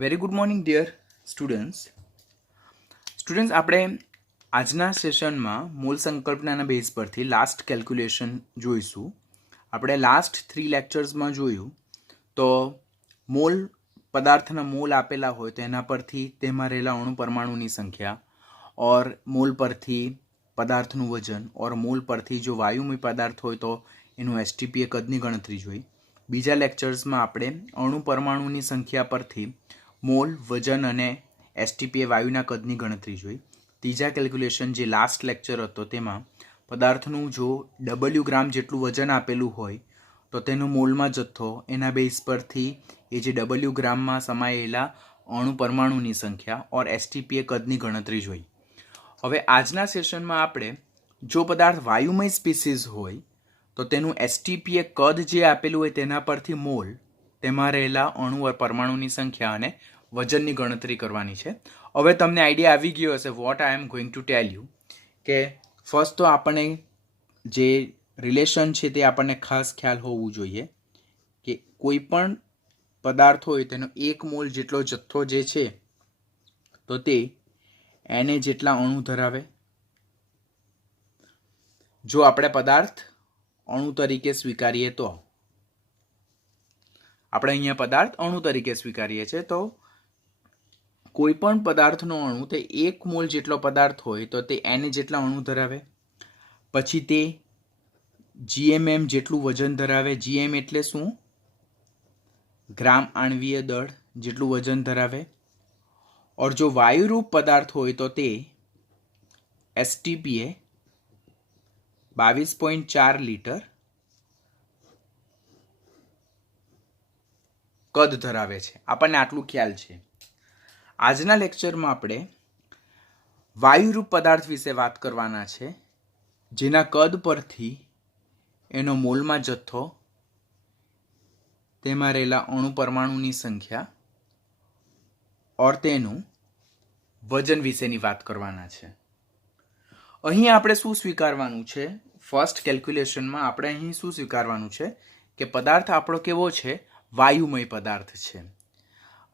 Very good morning dear students આપણે આજના સેશનમાં મૂળ સંકલ્પનાના બેઝ પરથી લાસ્ટ કેલ્ક્યુલેશન જોઈશું. આપણે લાસ્ટ 3 લેક્ચર્સમાં જોયું તો મોલ પદાર્થના મોલ આપેલા હોય તેના પરથી તેમાં રહેલા અણુ પરમાણુની સંખ્યા ઓર મોલ પરથી પદાર્થનું વજન ઓર મોલ પરથી જો વાયુમય પદાર્થ હોય તો એનું એસટીપી કદની ગણતરી જોઈ. બીજા લેક્ચર્સમાં આપણે અણુ પરમાણુની સંખ્યા પરથી મોલ વજન અને એસટીપી વાયુના કદની ગણતરી જોઈ. ત્રીજા કેલ્ક્યુલેશન જે લાસ્ટ લેક્ચર હતો તેમાં પદાર્થનું જો ડબલ્યુ ગ્રામ જેટલું વજન આપેલું હોય તો તેનો મોલમાં જથ્થો એના બેઝ પરથી એ જે ડબલ્યુ ગ્રામમાં સમાયેલા અણુ પરમાણુની સંખ્યા ઓર એસટીપી કદની ગણતરી જોઈ. હવે આજના સેશનમાં આપણે જો પદાર્થ વાયુમય સ્પીસીસ હોય તો તેનું એસટીપી કદ જે આપેલું હોય તેના પરથી મોલ તેમાં રહેલા અણુ પરમાણુની સંખ્યા અને વજનની ગણતરી કરવાની છે. હવે તમને આઈડિયા આવી ગયો હશે what I am going to tell you કે ફર્સ્ટ તો આપણને જે રિલેશન છે તે આપણને ખાસ ખ્યાલ હોવું જોઈએ કે કોઈ પણ પદાર્થ હોય તેનો 1 મોલ જેટલો જથ્થો જે છે તો તે એને જેટલા અણુ ધરાવે. જો આપણે પદાર્થ અણુ તરીકે સ્વીકારીએ તો આપણે અહીંયા પદાર્થ અણુ તરીકે સ્વીકારીએ છીએ તો કોઈ પણ પદાર્થનો અણુ તે 1 મોલ જેટલો પદાર્થ હોય તો તે એને જેટલા અણુ ધરાવે. પછી તે જીએમએમ જેટલું વજન ધરાવે. જીએમ એટલે શું? ગ્રામ આણ્વીય દળ જેટલું વજન ધરાવે. ઓર જો વાયુરૂપ પદાર્થ હોય તો તે એસટીપીએ 22.4 લીટર કદ ધરાવે છે. આપણને આટલું ખ્યાલ છે. આજના લેક્ચરમાં આપણે વાયુરૂપ પદાર્થ વિશે વાત કરવાના છે જેના કદ પરથી એનો મોલમાં જથ્થો તેમાં રહેલા અણુ પરમાણુની સંખ્યા ઓર તેનું વજન વિશેની વાત કરવાના છે. અહીં આપણે શું સ્વીકારવાનું છે? ફર્સ્ટ કેલ્ક્યુલેશનમાં આપણે અહીં શું સ્વીકારવાનું છે કે પદાર્થ આપણો કેવો છે? વાયુમય પદાર્થ છે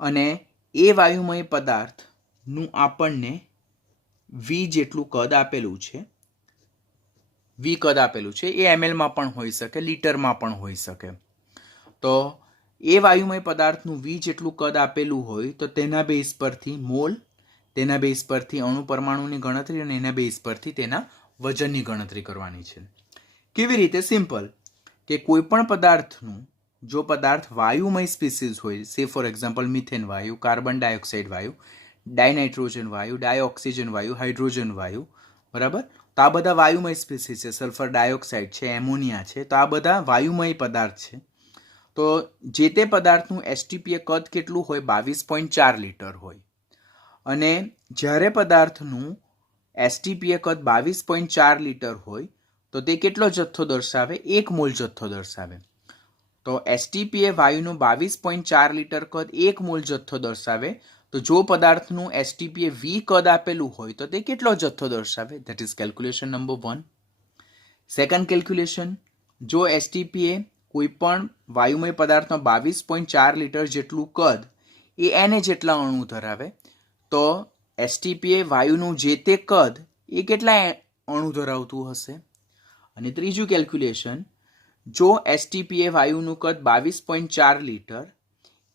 અને એ વાયુમય પદાર્થનું આપણને વી જેટલું કદ આપેલું છે. વી કદ આપેલું છે એ એમએલમાં પણ હોઈ શકે, લીટરમાં પણ હોઈ શકે. તો એ વાયુમય પદાર્થનું વી જેટલું કદ આપેલું હોય તો તેના બેઝ પરથી મોલ, તેના બેઝ પરથી અણુ પરમાણુની ગણતરી અને એના બેઝ પરથી તેના વજનની ગણતરી કરવાની છે. કેવી રીતે? સિમ્પલ કે કોઈ પણ પદાર્થનું જો પદાર્થ વાયુમય સ્પીસીસ હોય, સે ફોર એક્ઝામ્પલ મિથેન વાયુ, કાર્બન ડાયોક્સાઇડ વાયુ, ડાયનાઇટ્રોજન વાયુ, ડાયોક્સિજન વાયુ, હાઇડ્રોજન વાયુ, બરાબર? તો આ બધા વાયુમય સ્પીસીસ છે. સલ્ફર ડાયોક્સાઇડ છે, એમોનિયા છે, તો આ બધા વાયુમય પદાર્થ છે. તો જે તે પદાર્થનું એસટીપી કદ કેટલું હોય? 22.4 લીટર હોય. અને જ્યારે પદાર્થનું એસટીપી કદ 22.4 લીટર હોય તો તે કેટલો જથ્થો દર્શાવે? 1 મોલ જથ્થો દર્શાવે. તો એસટીપી વાયુનું 22.4 લીટર કદ 1 મોલ જથ્થો દર્શાવે. તો જો પદાર્થનું એસટીપી વી કદ આપેલું હોય તો તે કેટલો જથ્થો દર્શાવે? That is calculation number 1. Second calculation, જો એસટીપી કોઈ પણ વાયુમય પદાર્થનો 22.4 લીટર જેટલું કદ એ એને જેટલા અણુ ધરાવે તો એસટીપી વાયુનું જે તે કદ એ કેટલા અણુ ધરાવતું હશે? અને ત્રીજું કેલ્ક્યુલેશન, જો એસટીપી વાયુનું કદ 22.4 લીટર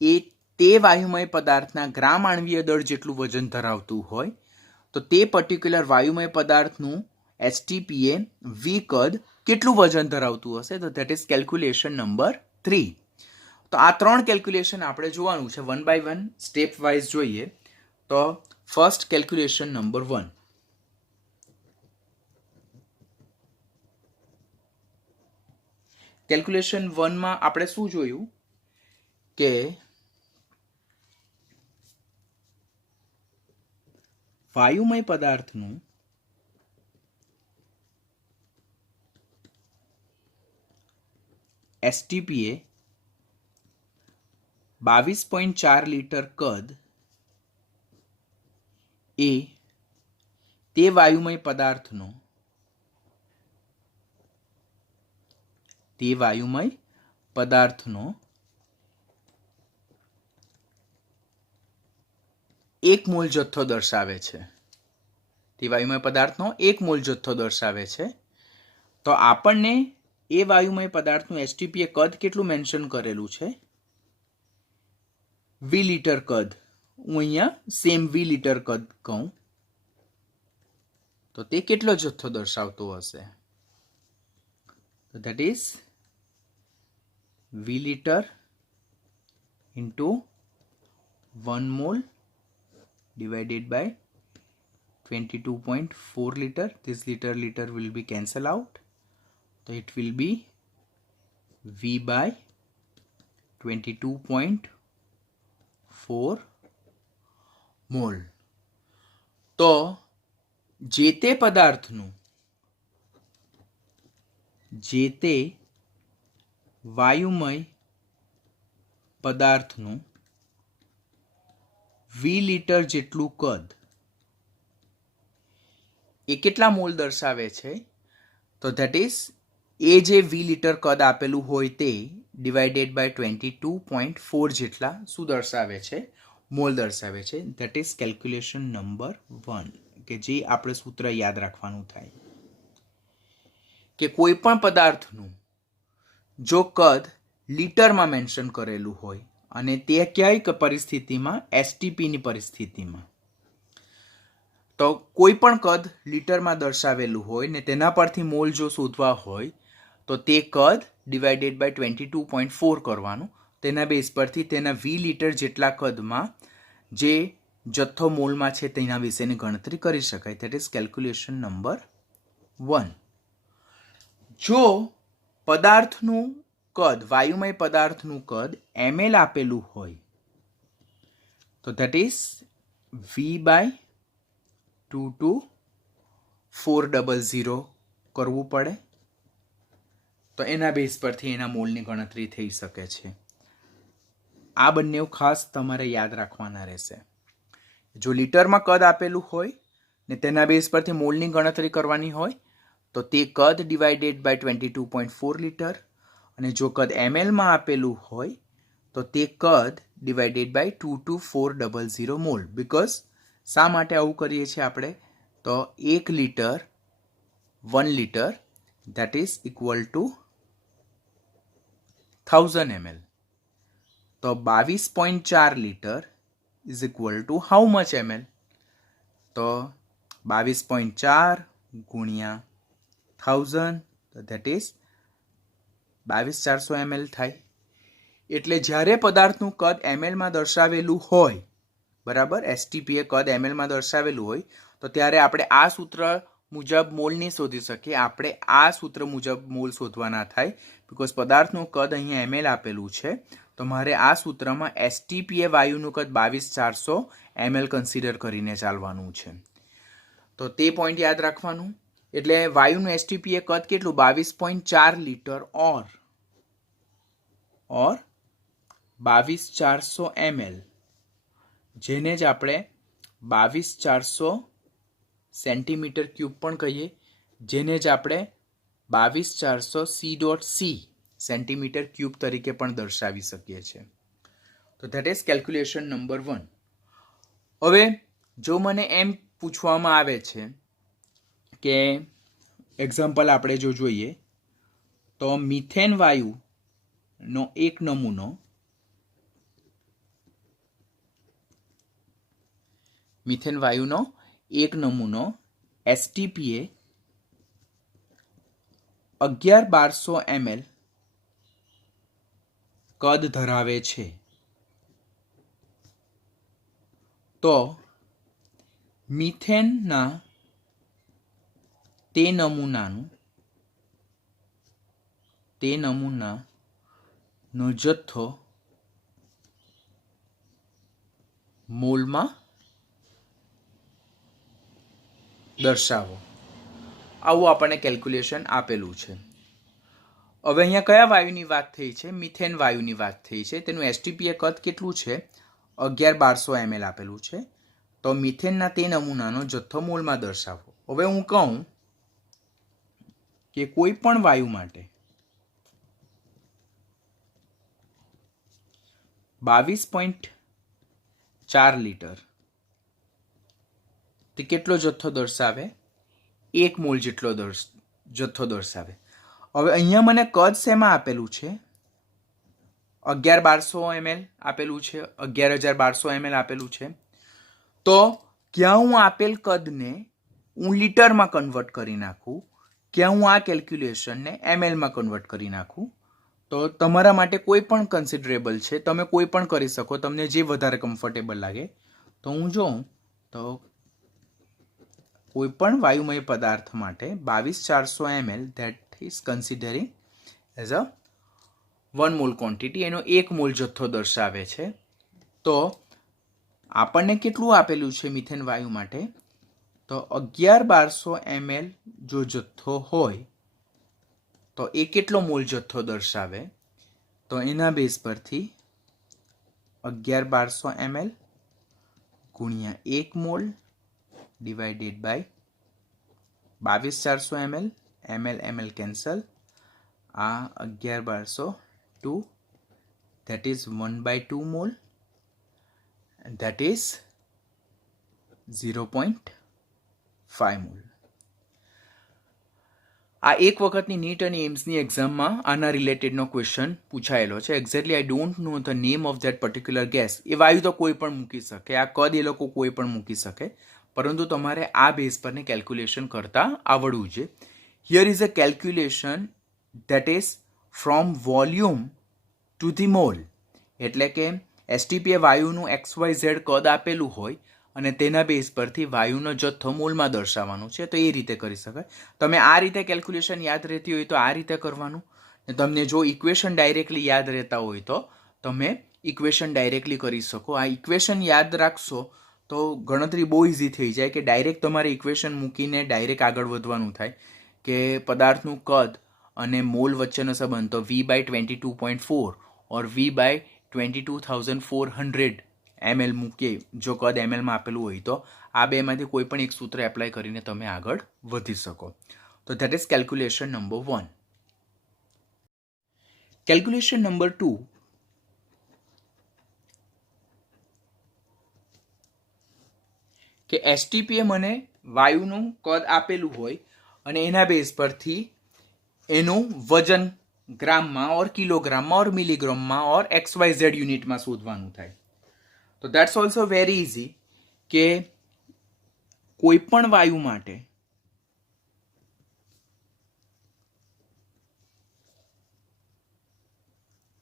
એ તે વાયુમય પદાર્થના ગ્રામ આણ્વીય દળ જેટલું વજન ધરાવતું હોય તો તે પર્ટિક્યુલર વાયુમય પદાર્થનું એસટીપી વી કદ કેટલું વજન ધરાવતું હશે? તો ધેટ ઇઝ કેલ્ક્યુલેશન નંબર 3. તો આ 3 કેલ્ક્યુલેશન આપણે જોવાનું છે. 1 બાય 1 સ્ટેપ વાઇઝ જોઈએ. તો ફર્સ્ટ કેલ્ક્યુલેશન નંબર 1. કેલ્ક્યુલેશન 1 માં આપણે શું જોયું કે વાયુમય પદાર્થનું એસટીપી 22.4 લીટર કદ એ તે વાયુમય પદાર્થનો 1 મોલ જથ્થો દર્શાવે છે, તે વાયુમય પદાર્થનો 1 મોલ જથ્થો દર્શાવે છે, તો આપણને એ વાયુમય પદાર્થનું એસટીપી કદ કેટલું મેન્શન કરેલું છે? વી લીટર કદ. હું અહીંયા સેમ વી લીટર કદ કહું તો તે કેટલો જથ્થો દર્શાવતો હશે? તો that is V litre into 1 mole divided by 22.4 liter. This liter will be cancel out, so it will be V by 22.4 mall. તો જે તે પદાર્થનું, જે તે વાયુમય પદાર્થનું વી લીટર જેટલું કદ એ કેટલા મોલ દર્શાવે છે? તો ધેટ ઇઝ એ જે વી લીટર કદ આપેલું હોય તે ડિવાઇડેડ બાય 22.4 જેટલા શું દર્શાવે છે? મોલ દર્શાવે છે. ધેટ ઇઝ કેલ્ક્યુલેશન નંબર 1, કે જે આપણે સૂત્ર યાદ રાખવાનું થાય કે કોઈ પણ પદાર્થનું જો કદ લીટરમાં મેન્શન કરેલું હોય અને તે ક્યાંય પરિસ્થિતિમાં એસટીપીની પરિસ્થિતિમાં, તો કોઈ પણ કદ લીટરમાં દર્શાવેલું હોય ને તેના પરથી મોલ જો શોધવા હોય તો તે કદ ડિવાઇડેડ બાય 22.4 કરવાનું. તેના બેઝ પરથી તેના વી લીટર જેટલા કદમાં જે જથ્થો મોલમાં છે તેના વિશેની ગણતરી કરી શકાય. That is calculation number 1. જો પદાર્થનું કદ, વાયુમય પદાર્થનું કદ ml આપેલું હોય તો ધેટ ઇઝ V બાય 22400 કરવું પડે. તો એના બેઝ પરથી એના મોલની ગણતરી થઈ શકે છે. આ બંને ખાસ તમારે યાદ રાખવાના રહેશે. જો લીટરમાં કદ આપેલું હોય ને તેના બેઝ પરથી મોલની ગણતરી કરવાની હોય તો તે કદ ડિવાઇડેડ બાય 22.4 લીટર, અને જો કદ mlમાં આપેલું હોય તો તે કદ ડિવાઇડેડ બાય 22400 મોલ. બિકોઝ શા માટે આવું કરીએ છીએ આપણે? તો 1 litre 1 litre that is equal to 1000 ml. તો 22.4 litre is equal to how much ml? તો 22.4 ગુણ્યા 1000 ધેટ ઇઝ 22,400 ml થાય. એટલે જ્યારે પદાર્થનું કદ mlમાં દર્શાવેલું હોય, બરાબર, એસટીપી કદ mlમાં દર્શાવેલું હોય તો ત્યારે આપણે આ સૂત્ર મુજબ મોલ નહીં શોધી શકીએ. આપણે આ સૂત્ર મુજબ મોલ શોધવાના થાય. બિકોઝ પદાર્થનું કદ અહીંયા ml આપેલું છે તો મારે આ સૂત્રમાં એસટીપી વાયુનું કદ 22,400 ml કન્સિડર કરીને ચાલવાનું છે. તો તે પોઈન્ટ યાદ રાખવાનું. એટલે વાયુનું એસટીપી કદ કેટલું? 22.4 લીટર ઓર 22,400 ml, જેને જ આપણે 22,400 સેન્ટીમીટર ક્યુબ પણ કહીએ, જેને જ આપણે 22,400 સેન્ટીમીટર ક્યુબ તરીકે પણ દર્શાવી શકીએ છીએ. તો ધેટ ઇઝ કેલ્ક્યુલેશન નંબર 1. હવે જો મને એમ પૂછવામાં આવે છે કે એક્ઝામ્પલ આપણે જો જોઈએ તો મિથેન વાયુનો એક નમૂનો એસટીપીએ 11,200 ml કદ ધરાવે છે, તો મિથેનના તે નમૂનાનો જથ્થો મોલમાં દર્શાવો. આવું આપણને કેલ્ક્યુલેશન આપેલું છે. હવે અહીંયા કયા વાયુની વાત થઈ છે? મિથેન વાયુની વાત થઈ છે. તેનું એસટીપી કદ કેટલું છે? 11,200 ml આપેલું છે. તો મિથેનના તે નમૂનાનો જથ્થો મોલમાં દર્શાવો. હવે હું કહું કે કોઈ પણ વાયુ માટે 22.4 લીટર તે કેટલો જથ્થો દર્શાવે? 1 મોલ જેટલો જથ્થો દર્શાવે. હવે અહીંયા મને કદ શેમાં આપેલું છે? 11,1200 ml આપેલું છે, 11,1200 ml આપેલું છે. તો ક્યાં હું આપેલ કદને હું લીટરમાં કન્વર્ટ કરી નાખું, ક્યાં હું આ કેલ્ક્યુલેશનને mlમાં કન્વર્ટ કરી નાખું. તો તમારા માટે કોઈ પણ કન્સિડરેબલ છે, તમે કોઈ પણ કરી શકો, તમને જે વધારે કમ્ફર્ટેબલ લાગે. તો હું જોઉં તો કોઈ પણ વાયુમય પદાર્થ માટે 22,400 ml that is considering as a 1 mall quantity, એનો 1 મોલ જથ્થો દર્શાવે છે. તો આપણને કેટલું આપેલું છે મિથેન વાયુ માટે? તો 11,1200 ml જો જથ્થો હોય તો એ કેટલો મોલ જથ્થો દર્શાવે? તો એના બેઝ પરથી 11,1200 ml ગુણ્યા 1 mole divided by 22,400 ml, ml cancel, આ 11,1200 2 that is 1/2 mole, that is 0.5 mole. આ એક વખતની નીટ અને એમ્સની એક્ઝામમાં આના રિલેટેડનો ક્વેશ્ચન પૂછાયેલો છે. Exactly I don't know the name of that particular gas. એ વાયુ તો કોઈ પણ મૂકી શકે, આ કદ એ લોકો કોઈ પણ મૂકી શકે, પરંતુ તમારે આ બેઝ પરની કેલ્ક્યુલેશન કરતા આવડવું છે. Here is a calculation that is from volume to the mall. એટલે કે એસટીપીએ વાયુનું XYZ કદ આપેલું હોય અને તેના બેઝ પરથી વાયુનો જથ્થો મોલમાં દર્શાવવાનું છે. તો એ રીતે કરી શકાય. તમે આ રીતે કેલ્ક્યુલેશન યાદ રહેતી હોય તો આ રીતે કરવાનું. તમને જો ઇક્વેશન ડાયરેક્ટલી યાદ રહેતા હોય તો તમે ઇક્વેશન ડાયરેક્ટલી કરી શકો. આ ઇક્વેશન યાદ રાખશો તો ગણતરી બહુ ઇઝી થઈ જાય કે ડાયરેક્ટ તમારે ઇક્વેશન મૂકીને ડાયરેક્ટ આગળ વધવાનું થાય કે પદાર્થનું કદ અને મોલ વચ્ચેનો સંબંધ તો V/22.4 ઓર V/22,400 ml મૂકીએ, જો કદ mlમાં આપેલું હોય તો આ બેમાંથી કોઈ પણ એક સૂત્ર એપ્લાય કરીને તમે આગળ વધી શકો. તો that is calculation number 1. Calculation number 2, કે એસટીપીએ મને વાયુનું કદ આપેલું હોય અને એના બેઝ પરથી એનું વજન ગ્રામમાં ઓર કિલોગ્રામમાં ઓર મિલીગ્રામમાં ઓર XYZ યુનિટમાં શોધવાનું થાય. તો દેટ્સ ઓલ્સો વેરી ઇઝી કે કોઈ પણ વાયુ માટે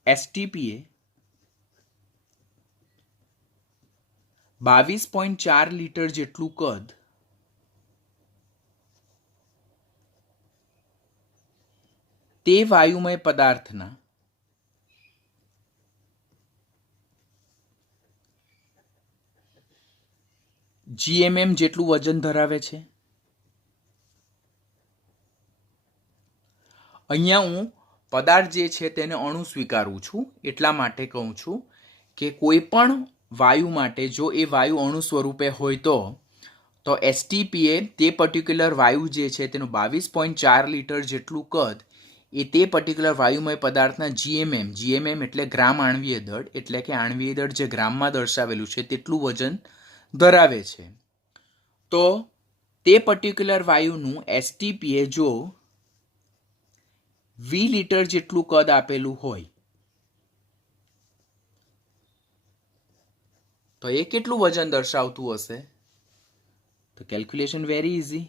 એસટીપીએ 22.4 લીટર જેટલું કદ તે વાયુમય પદાર્થના GMM જેટલું વજન ધરાવે છે. અહીંયા હું પદાર્થ જે છે તેને અણુ સ્વીકારું છું, એટલા માટે કહું છું કે કોઈ પણ વાયુ માટે જો એ વાયુ અણુ સ્વરૂપે હોય તો એસટીપીએ તે પર્ટિક્યુલર વાયુ જે છે તેનું 22.4 લીટર જેટલું કદ એ તે પર્ટિક્યુલર વાયુમય પદાર્થના GMM એટલે ગ્રામ આણ્વીય દળ, એટલે કે આણ્વીય દળ જે ગ્રામમાં દર્શાવેલું છે તેટલું વજન ધરાવે છે. તો તે પર્ટિક્યુલર વાયુનું એસટીપીએ જો V લીટર જેટલું કદ આપેલું હોય તો એ કેટલું વજન દર્શાવતું હશે? તો calculation very easy.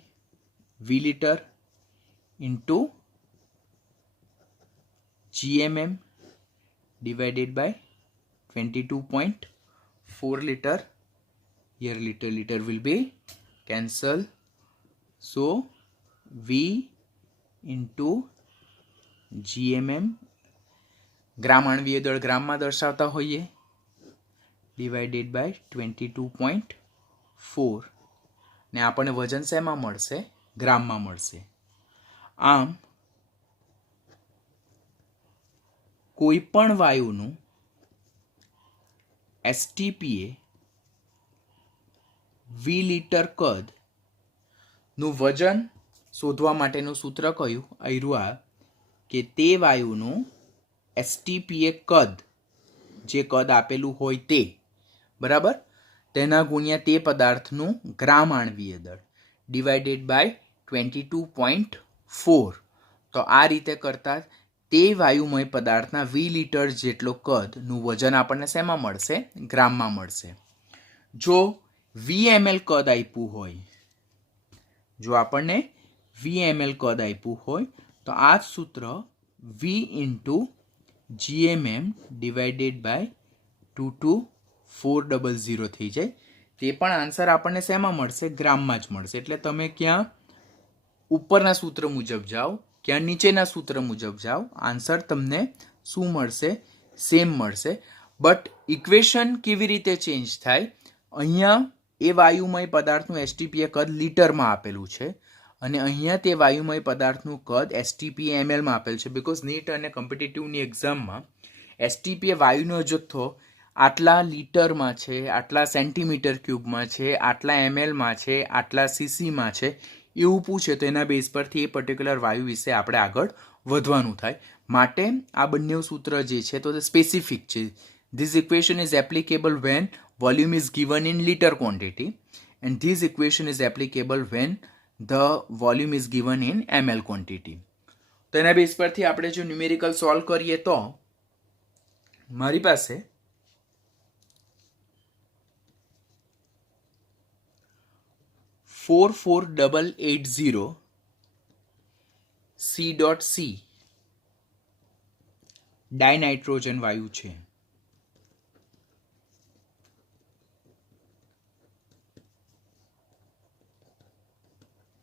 V litre into GMM divided by 22.4 liter. Here liter will be cancel. So V into GMM ગ્રામ આણ્વીય દળ ગ્રામમાં દર્શાવતા હોઈએ ડિવાઇડેડ બાય 22.4 ને આપણને વજન શેમાં મળશે? ગ્રામમાં મળશે. આમ કોઈ પણ વાયુનું એસટીપીએ V લીટર કદનું વજન શોધવા માટેનું સૂત્ર કયું? આવ્યું કે તે વાયુનું એસટીપીએ કદ જે કદ આપેલું હોય તે બરાબર તેના ગુણ્યા તે પદાર્થનું ગ્રામ આણવીય દળ ડિવાઇડેડ બાય 22.4. તો આ રીતે કરતાં તે વાયુમય પદાર્થના 20 લિટર જેટલો કદનું વજન આપણને શેમાં મળશે? ગ્રામમાં મળશે. જો 20 ml કદ આપ્યું હોય, જો આપણને 20 ml કદ આપ્યું હોય તો આ સૂત્ર V into GMM divided by 22400 થઈ જાય. તે પણ આન્સર આપણને શેમાં મળશે? ગ્રામમાં જ મળશે. એટલે તમે ક્યાં ઉપરના સૂત્ર મુજબ જાઓ, ક્યાં નીચેના સૂત્ર મુજબ જાઓ, આન્સર તમને શું મળશે? સેમ મળશે. બટ ઇક્વેશન કેવી રીતે ચેન્જ થાય? અહીંયા એ વાયુમય પદાર્થનું એસટીપીએ કદ લીટરમાં આપેલું છે અને અહીંયા તે વાયુમય પદાર્થનું કદ એસટીપીએ એમએલમાં આપેલ છે. બિકોઝ નીટ અને કોમ્પિટિટિવની એક્ઝામમાં એસટીપીએ વાયુનો જથ્થો આટલા લીટરમાં છે, આટલા સેન્ટીમીટર ક્યુબમાં છે, આટલા એમએલમાં છે, આટલા સીસીમાં છે, એવું પૂછે તો એના બેઝ પરથી એ પર્ટિક્યુલર વાયુ વિશે આપણે આગળ વધવાનું થાય. માટે આ બંને સૂત્ર જે છે તો તે સ્પેસિફિક છે. This equation is applicable when volume is given in litre quantity and this equation is applicable when the volume is given in ml quantity. તો એના બેઝ પરથી આપણે જો ન્યુમેરિકલ સોલ્વ કરીએ તો મારી પાસે 44880 C.C ડાયનાઇટ્રોજન વાયુ છે.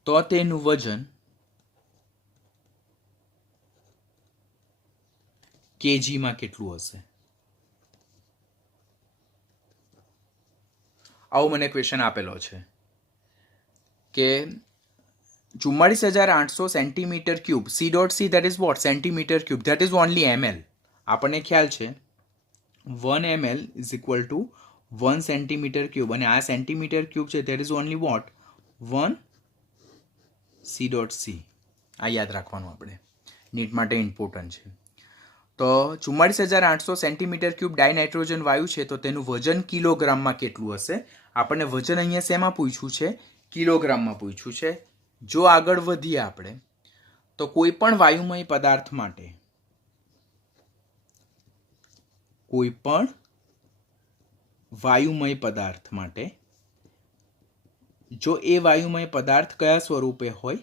તો તેનું વજન કેજીમાં કેટલું હશે? આવો મને ક્વેશ્ચન આપેલો છે કે 44,800 centimetre cube C.C that is what? Centimetre cube, that is only ml. આપણને ખ્યાલ છે 1 ml is equal to 1 centimetre cube અને આ સેન્ટીમીટર ક્યુબ છે that is only what? 1 C.C. આ યાદ રાખવાનું આપણે, નીટ માટે ઇમ્પોર્ટન્ટ છે. તો 44,800 સેન્ટીમીટર ક્યુબ ડાયનાઇટ્રોજન વાયુ છે તો તેનું વજન કિલોગ્રામમાં કેટલું હશે? આપણને વજન અહીંયા શેમાં પૂછ્યું છે? કિલોગ્રામમાં પૂછ્યું છે. જો આગળ વધીએ આપણે તો કોઈ પણ વાયુમય પદાર્થ માટે, કોઈ પણ વાયુમય પદાર્થ માટે જો એ વાયુમય પદાર્થ કયા સ્વરૂપે હોય?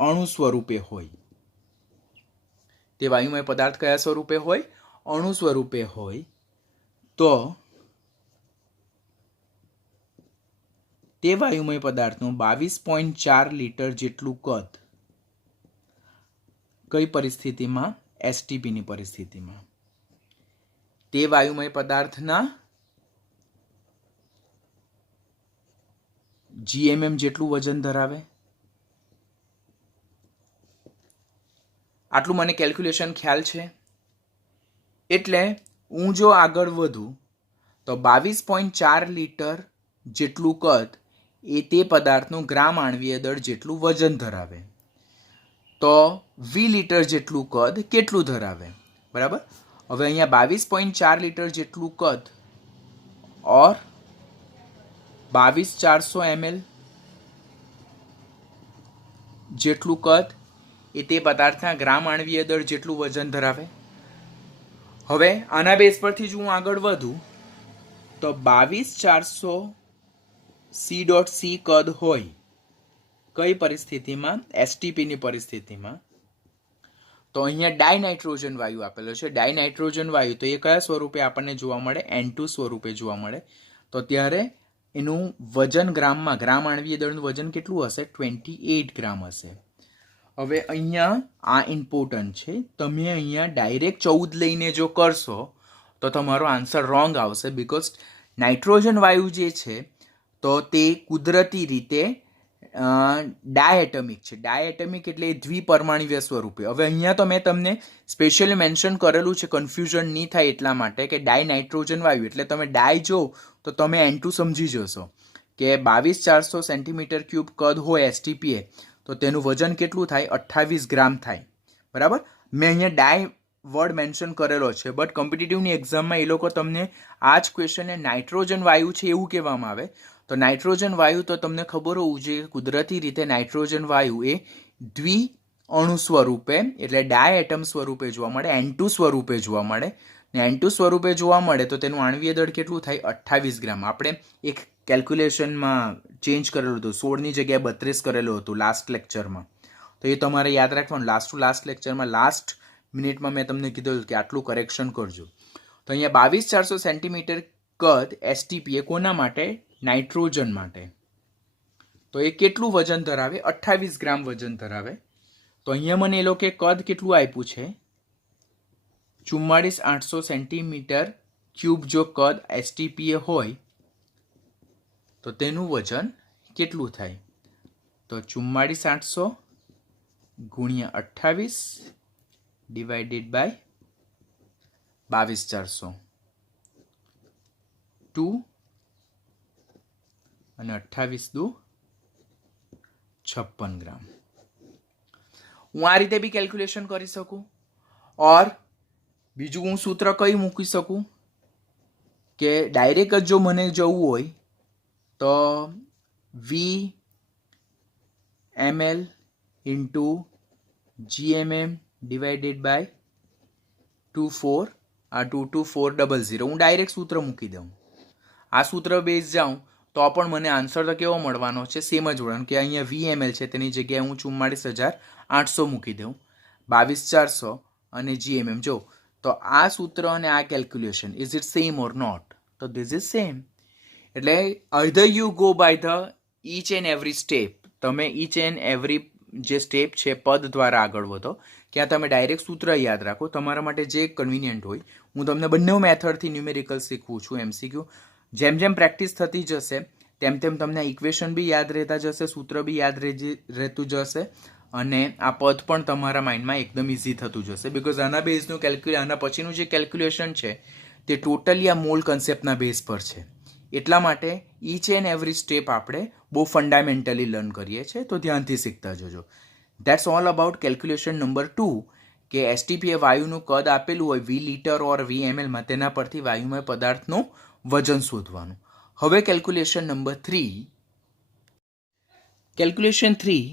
અણુ સ્વરૂપે હોય. તે વાયુમય પદાર્થ કયા સ્વરૂપે હોય? અણુ સ્વરૂપે હોય. તો તે વાયુમય પદાર્થનું 22.4 લિટર જેટલું કદ કઈ પરિસ્થિતિમાં? એસટીપીની પરિસ્થિતિમાં. તે વાયુમય પદાર્થના જીએમએમ જેટલું વજન ધરાવે. આટલું મને કેલ્ક્યુલેશન ખ્યાલ છે. એટલે હું જો આગળ વધું તો 22.4 લિટર જેટલું કદ એ તે પદાર્થનું ગ્રામ આણવીય દળ જેટલું વજન ધરાવે. તો 20 લિટર જેટલું કદ કેટલું ધરાવે? બરાબર. હવે અહીંયા 22.4 લિટર જેટલું કદ ઓર 22,400 ml જેટલું કદ એ તે પદાર્થના ગ્રામ આણવીય દળ જેટલું વજન ધરાવે. હવે આના બેઝ પરથી જો હું આગળ વધું તો 22,400 C.C કદ હોય કઈ પરિસ્થિતિમાં? એસટીપીની પરિસ્થિતિમાં. તો અહીંયા ડાયનાઇટ્રોજન વાયુ આપેલો છે. ડાયનાઇટ્રોજન વાયુ તો એ કયા સ્વરૂપે આપણને જોવા મળે? N2 સ્વરૂપે જોવા મળે. તો ત્યારે એનું વજન ગ્રામમાં, ગ્રામ આણવીય દળનું વજન કેટલું હશે? 28 ગ્રામ હશે. હવે અહીંયા આ ઇમ્પોર્ટન્ટ છે. તમે અહીંયા ડાયરેક્ટ 14 લઈને જો કરશો તો તમારો આન્સર રોંગ આવશે. બિકોઝ નાઇટ્રોજન વાયુ જે છે તો તે કુદરતી રીતે ડાયએટમિક છે. ડાયએટમિક એટલે દ્વિપરમાણુય સ્વરૂપે. હવે અહીંયા તો મેં તમને સ્પેશિયલી મેન્શન કરેલું છે કન્ફ્યુઝન નહીં થાય એટલા માટે કે ડાયનાઇટ્રોજન વાયુ એટલે તમે ડાય જો તો તમે N2 સમજી જશો કે 22,400 સેન્ટીમીટર ક્યુબ કદ હોય એસટીપીએ તો તેનું વજન કેટલું થાય? 28 ગ્રામ થાય. બરાબર. મેં અહીંયા ડાય વર્ડ મેન્શન કરેલો છે, બટ કોમ્પિટિટિવની એક્ઝામમાં એ લોકો તમને આ જ ક્વેશ્ચનને નાઇટ્રોજન વાયુ છે એવું કહેવામાં આવે. તો નાઇટ્રોજન વાયુ તો તમને ખબર હોવું જોઈએ, કુદરતી રીતે નાઇટ્રોજન વાયુ એ દ્વિઅણુ સ્વરૂપે એટલે ડાયએટમ સ્વરૂપે જોવા મળે, N2 સ્વરૂપે જોવા મળે. ને N2 સ્વરૂપે જોવા મળે તો તેનું આણ્વીય દળ કેટલું થાય? 28 ગ્રામ. આપણે એક કેલ્ક્યુલેશનમાં ચેન્જ કરેલું હતું, 16ની જગ્યાએ 32 કરેલું હતું લાસ્ટ લેક્ચરમાં. તો એ તમારે યાદ રાખવાનું. લાસ્ટ લેક્ચરમાં લાસ્ટ મિનિટમાં મેં તમને કીધું કે આટલું કરેક્શન કરજો. તો અહીંયા 22,400 સેન્ટીમીટર કદ એસટીપી એ કોના માટે? નાઇટ્રોજન માટે. તો એ કેટલું વજન ધરાવે? 28 ગ્રામ વજન ધરાવે. તો અહીંયા મને એ લોકો કદ કેટલું આપ્યું છે? 44,800 સેન્ટીમીટર ક્યુબ જો કદ એસટીપી એ હોય તો તેનું વજન કેટલું થાય? તો 44,800 ગુણ્યા 28 ડિવાઇડેડ બાય 22,400 2 અને 28 દુ 56 ગ્રામ. હું આ રીતે બી કેલ્ક્યુલેશન કરી શકું. ઓર બીજું હું સૂત્ર કઈ મૂકી શકું કે ડાયરેક્ટ જ જો મને જવું હોય તો V ml into GMM divided by 22400. હું ડાયરેક્ટ સૂત્ર મૂકી દઉં. આ સૂત્ર બેઝ જાઉં તો પણ મને આન્સર તો કેવો મળવાનો છે? સેમ જ મળવાનો કે અહીંયા VML છે તેની જગ્યાએ હું 44,800 મૂકી દઉં, 22,400 અને GMM. જો તો આ સૂત્ર અને આ calculation is it same or not? તો ધીસ ઇઝ સેમ. એટલે either you go by the each and every step. તમે ઈચ એન્ડ એવરી જે સ્ટેપ છે પદ દ્વારા આગળ વધો, ક્યાં તમે ડાયરેક્ટ સૂત્ર યાદ રાખો, તમારા માટે જે કન્વિનિયન્ટ હોય. હું તમને બંને મેથડથી ન્યુમેરિકલ શીખવું છું, MCQ. જેમ જેમ પ્રેક્ટિસ થતી જશે તેમ તેમ તમને ઇક્વેશન બી યાદ રહેતા જશે, સૂત્ર બી યાદ રહેતું જશે અને આ પદ પણ તમારા માઇન્ડમાં એકદમ ઇઝી થતું જશે. બિકોઝ આના બેઝનું આના પછીનું જે કેલ્ક્યુલેશન છે તે ટોટલી આ મોલ કન્સેપ્ટના બેઝ પર છે. એટલા માટે ઈચ એન્ડ એવરી સ્ટેપ આપણે બહુ ફંડામેન્ટલી લર્ન કરીએ છીએ, તો ધ્યાનથી શીખતા જજો. That's all about calculation number 2 કે એસટીપી એ વાયુનું કદ આપેલું હોય V લિટર ઓર VMLમાં, તેના પરથી વાયુમય પદાર્થનું વજન શોધવાનું. હવે કેલ્ક્યુલેશન નંબર 3. કેલ્ક્યુલેશન 3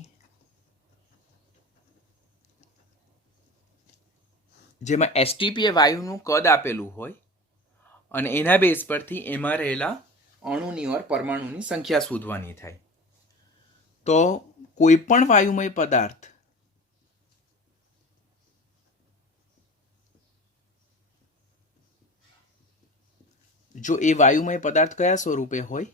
જેમાં એસટીપી એ વાયુનું કદ આપેલું હોય અને એના બેઝ પરથી એમાં રહેલા અણુની ઓર પરમાણુની સંખ્યા શોધવાની થાય. તો કોઈ પણ વાયુમય પદાર્થ જો એ વાયુમય પદાર્થ કયા સ્વરૂપે હોય?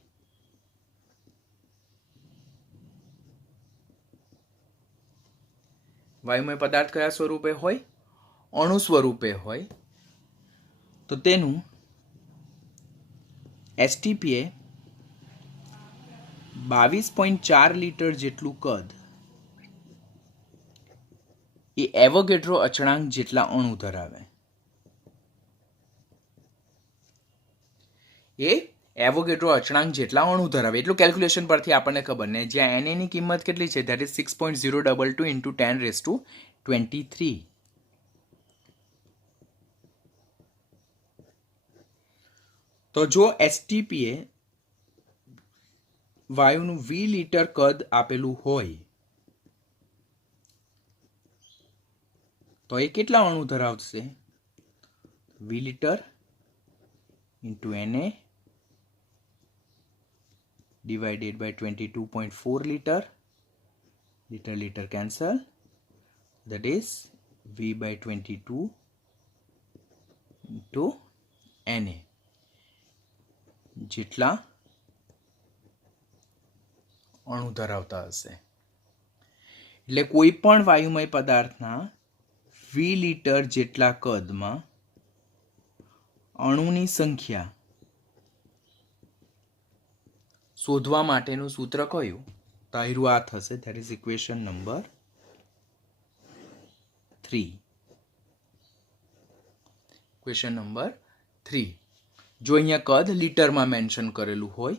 વાયુમય પદાર્થ કયા સ્વરૂપે હોય? અણુ સ્વરૂપે હોય. તો તેનું એસટીપી એ 22.4 લિટર જેટલું કદ એ એવોગેડ્રો અચળાંક જેટલા અણુ ધરાવે. એ એવોગેડ્રો અચળાંક જેટલા અણુ ધરાવે એટલું કેલ્ક્યુલેશન પરથી આપણને ખબર ને. જ્યાં Na ની કિંમત કેટલી છે? That is 6.022 into 10⁻23. તો જો એસટીપી એ વાયુનું V લિટર કદ આપેલું હોય તો એ કેટલા અણુ ધરાવશે? V litre into Na divided by 22.4 litre. Litre cancel. That is V by 22 into Na જેટલા અણુ ધરાવતા હશે. એટલે કોઈ પણ વાયુમય પદાર્થના V લિટર જેટલા કદમાં અણુની સંખ્યા શોધવા માટેનું સૂત્ર કયું? તાયરું આ થશે. That is equation number 3. Question number 3. જો અહીંયા કદ લિટરમાં મેન્શન કરેલું હોય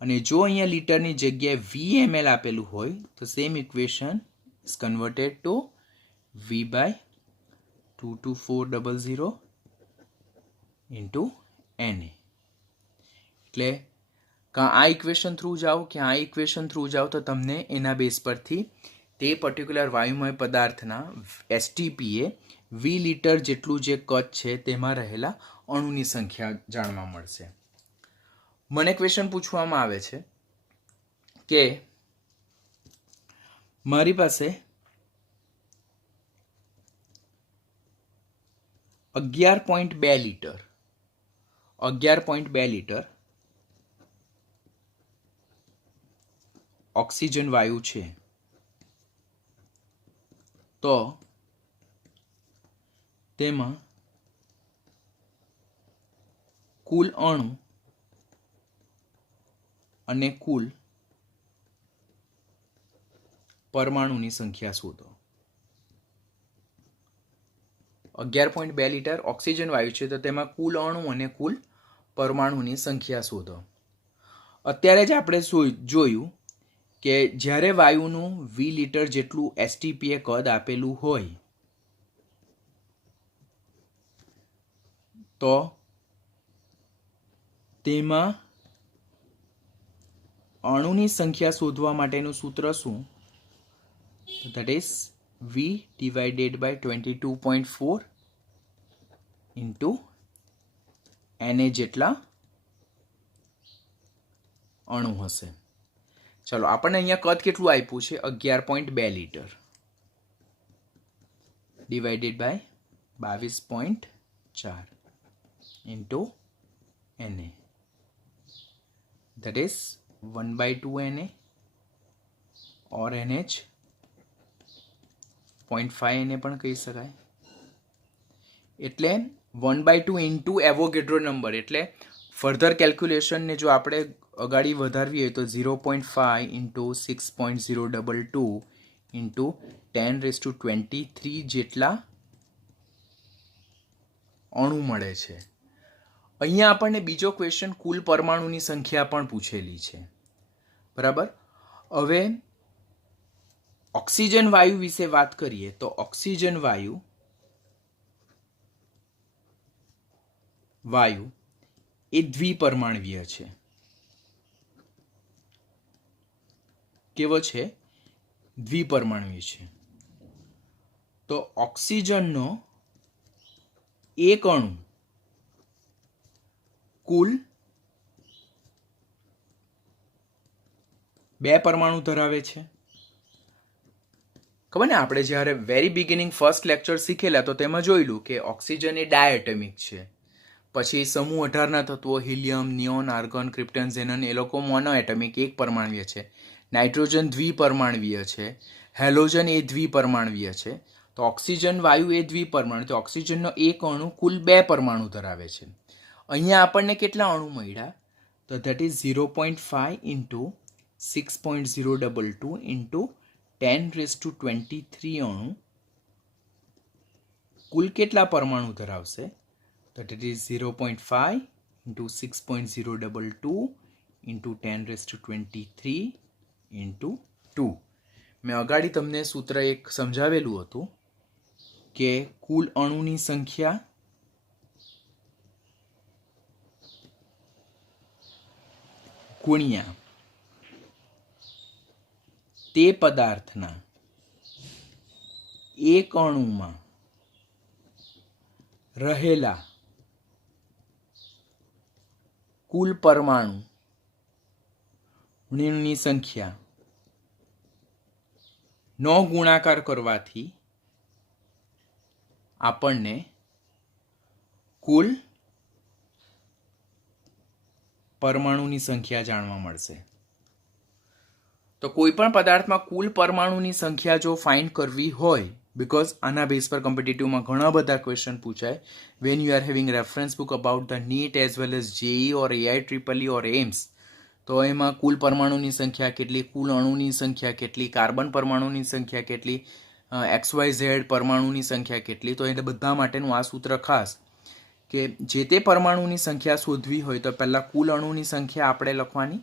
અને જો અહીંયા લિટરની જગ્યાએ VML આપેલું હોય તો same equation is converted to V by 22400 into Na. એટલે કાં આ ઇક્વેશન થ્રુ જાઓ કે આ ઇક્વેશન થ્રુ જાઓ તો તમને એના બેઝ પરથી તે પર્ટિક્યુલર વાયુમય પદાર્થના એસટીપીએ વી લીટર જેટલું જે કદ છે તેમાં રહેલા અણુની સંખ્યા જાણવા મળશે. મને ક્વેશ્ચન પૂછવામાં આવે છે કે મારી પાસે 11.2 લીટર ઓક્સિજન વાયુ છે, તો તેમાં કુલ અણુ અને કુલ પરમાણુની સંખ્યા શોધો. 11.2 લીટર ઓક્સિજન વાયુ છે તો તેમાં કુલ અણુ અને કુલ પરમાણુની સંખ્યા શોધો. અત્યારે જ આપણે જોયું કે જ્યારે વાયુનું 20 લીટર જેટલું એસટીપીએ કદ આપેલું હોય તો તેમાં અણુની સંખ્યા શોધવા માટેનું સૂત્ર શું? that is V divided by 22.4 into Na જેટલા અણુ હશે. ચલો આપણને અહીંયા કદ કેટલું આપ્યું છે? 11.2 litre divided by 22.4 into Na, that is 1/2 Na or NH 0.5 Na પણ કહી શકાય. એટલે 1/2 ઇન્ટુ એવોગેડ્રો નંબર, એટલે ફર્ધર કેલ્ક્યુલેશનને જો આપણે અગાડી વધારવી હોય તો 0.5 ઇન્ટુ 6.022 ઇન્ટુ 10⁻23 જેટલા અણુ મળે છે. અહીંયા આપણને બીજો ક્વેશ્ચન કુલ પરમાણુની સંખ્યા પણ પૂછેલી છે, બરાબર. હવે ઓક્સિજન વાયુ વિશે વાત કરીએ તો ઓક્સિજન વાયુ એ દ્વિપરમાણવીય છે. કેવો છે? દ્વિપરમાણવી છે. તો ઓક્સિજનનો એક અણુ કુલ 2 પરમાણુ ધરાવે છે. ખબર ને, આપણે જ્યારે વેરી બિગિનિંગ ફર્સ્ટ લેક્ચર શીખેલા તો તેમાં જોયેલું કે ઓક્સિજન એ ડાયએટમિક છે. પછી સમૂહ 18ના તત્વો હિલિયમ, નિયોન, આર્ગન, ક્રિપ્ટન, ઝેનન એ લોકો મોનોએટમિક એક પરમાણવીય છે. નાઇટ્રોજન દ્વિપરમાણવીય છે. હેલોજન એ દ્વિપરમાણવીય છે. તો ઓક્સિજન વાયુ એ દ્વિપરમાણુ, તો ઓક્સિજનનો એક અણુ કુલ 2 પરમાણુ ધરાવે છે. અહીંયા આપણને કેટલા અણુ મળ્યા? તો ધેટ ઇઝ 0.5 ઇન્ટુ 6.022 ઇન્ટુ 10⁻23 અણુ કુલ કેટલા પરમાણુ ધરાવશે? તો that is 0.5 into 6.022 into 10⁻23 into 2. મેં અગાડી તમને સૂત્ર એક સમજાવેલું હતું કે કુલ અણુની સંખ્યા ગુણ્યા તે પદાર્થના એક અણુમાં રહેલા કુલ પરમાણુની સંખ્યા નો ગુણાકાર કરવાથી આપણને કુલ પરમાણુની સંખ્યા જાણવા મળશે. તો કોઈ પણ પદાર્થમાં કુલ પરમાણુની સંખ્યા જો ફાઇન્ડ કરવી હોય, બીકોઝ આના બેઝ પર કોમ્પિટિટિવમાં ઘણા બધા ક્વેશ્ચન પૂછાય when you are having reference book about the NEET as well as JEE or AI-EEE or AIIMS, તો એમાં કુલ પરમાણુની સંખ્યા કેટલી, કુલ અણુની સંખ્યા કેટલી, કાર્બન પરમાણુની સંખ્યા કેટલી, XYZ પરમાણુની સંખ્યા કેટલી, તો એ બધા માટેનું આ સૂત્ર ખાસ કે જે તે પરમાણુની સંખ્યા શોધવી હોય તો પહેલાં કુલ અણુની સંખ્યા આપણે લખવાની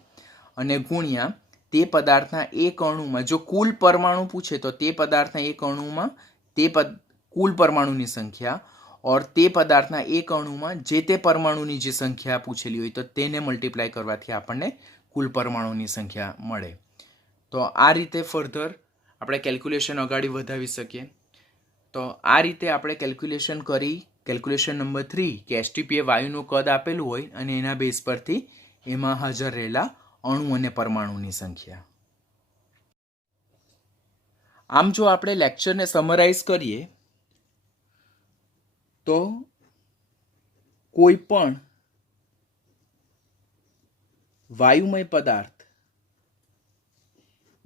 અને ગુણ્યા તે પદાર્થના એક અણુમાં, જો કુલ પરમાણુ પૂછે તો તે પદાર્થના એક અણુમાં તે कुल परमाणुनी संख्या और ते पदार्थना एक अणुमां जे ते परमाणुनी जे संख्या पूछेली होय तो तेने मल्टीप्लाय करवाथी आपणने कुल परमाणुनी संख्या मळे। तो आ रीते फर्धर આપણે કેલ્ક્યુલેશન અગાડી વધાવી શકીએ। તો આ રીતે આપણે કેલ્ક્યુલેશન કરી કેલ્ક્યુલેશન નંબર 3 કે એસટીપીએ વાયુનું કદ આપેલું હોય અને એના બેઝ પરથી એમાં હાજર રહેલા અણુ અને પરમાણુની સંખ્યા। આમ જો આપણે લેક્ચરને સમરાઇઝ કરીએ તો કોઈ પણ વાયુમય પદાર્થ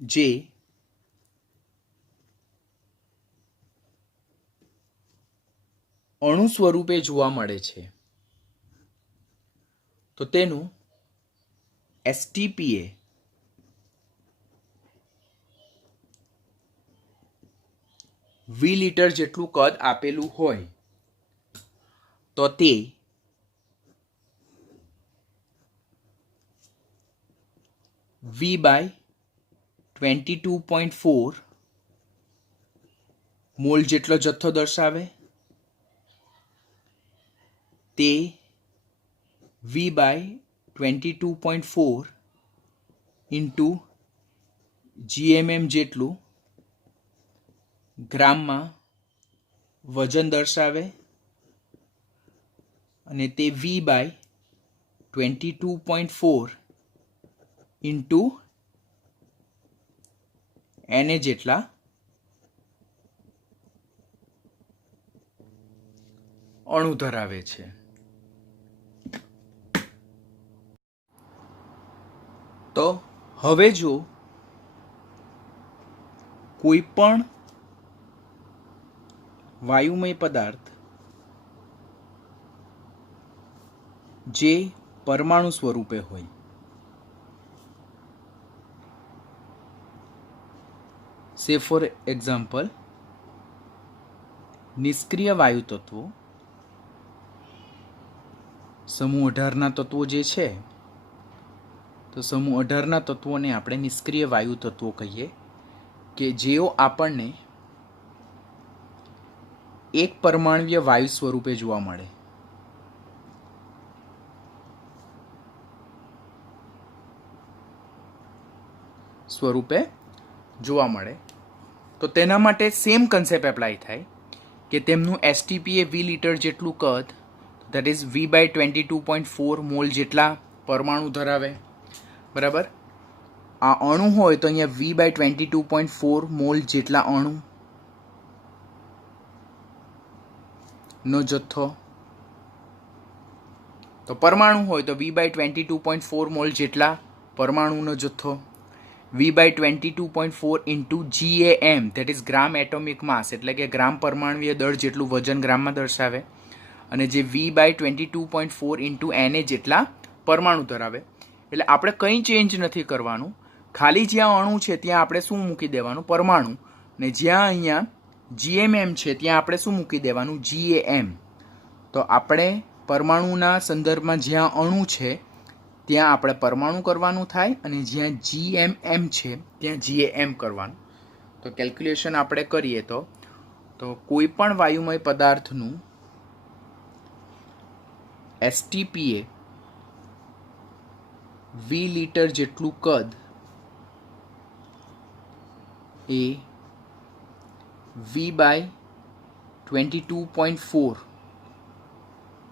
જે અણુ સ્વરૂપે જોવા મળે છે તો તેનું એસટીપીએ વી લીટર જેટલું કદ આપેલું હોય તો તે V/22.4 મોલ જેટલો જથ્થો દર્શાવે, તે V/22.4 ઇન્ટુ GMM જેટલું ગ્રામમાં વજન દર્શાવે અને તે V/22.4 ઇન્ટુ Na જેટલા અણુ ધરાવે છે। તો હવે જો કોઈ પણ વાયુમય પદાર્થ જે પરમાણુ સ્વરૂપે હોય, સે ફોર એક્ઝામ્પલ નિષ્ક્રિય વાયુ તત્વો, સમૂહ 18ના તત્વો જે છે તો સમૂહ 18ના તત્વોને આપણે નિષ્ક્રિય વાયુ તત્વો કહીએ કે જેઓ આપણને એક પરમાણુય વાયુ સ્વરૂપે જોવા મળે। તો તેના માટે સેમ કન્સેપ્ટ એપ્લાય થાય કે તેમનું એસટીપીએ વી લીટર જેટલું કદ દેટ ઇઝ V/22.4 મોલ જેટલા પરમાણુ ધરાવે, બરાબર। આ અણુ હોય તો અહીંયા V/22.4 મોલ જેટલા અણુ નો જથ્થો, તો પરમાણુ હોય તો V/22.4 મોલ જેટલા પરમાણુનો જથ્થો, V/22.4 into GAM that is gram atomic માસ એટલે કે ગ્રામ પરમાણુય દળ જેટલું વજન ગ્રામમાં દર્શાવે અને જે V/22.4 ઇન્ટુ Na જેટલા પરમાણુ ધરાવે। એટલે આપણે કંઈ ચેન્જ નથી કરવાનું, ખાલી જ્યાં અણુ છે ત્યાં આપણે શું મૂકી દેવાનું પરમાણુ, ને જ્યાં અહીંયા GMM છે ત્યાં આપણે શું મૂકી દેવાનું GAM। તો આપણે પરમાણુના સંદર્ભમાં જ્યાં અણુ છે ત્યાં આપણે પરમાણુ કરવાનું થાય અને જ્યાં GMM છે ત્યાં GAM કરવાનું। તો કેલ્ક્યુલેશન આપણે કરીએ તો કોઈ પણ વાયુમય પદાર્થનું એસટીપીએ વી લીટર જેટલું કદ એ V/22.4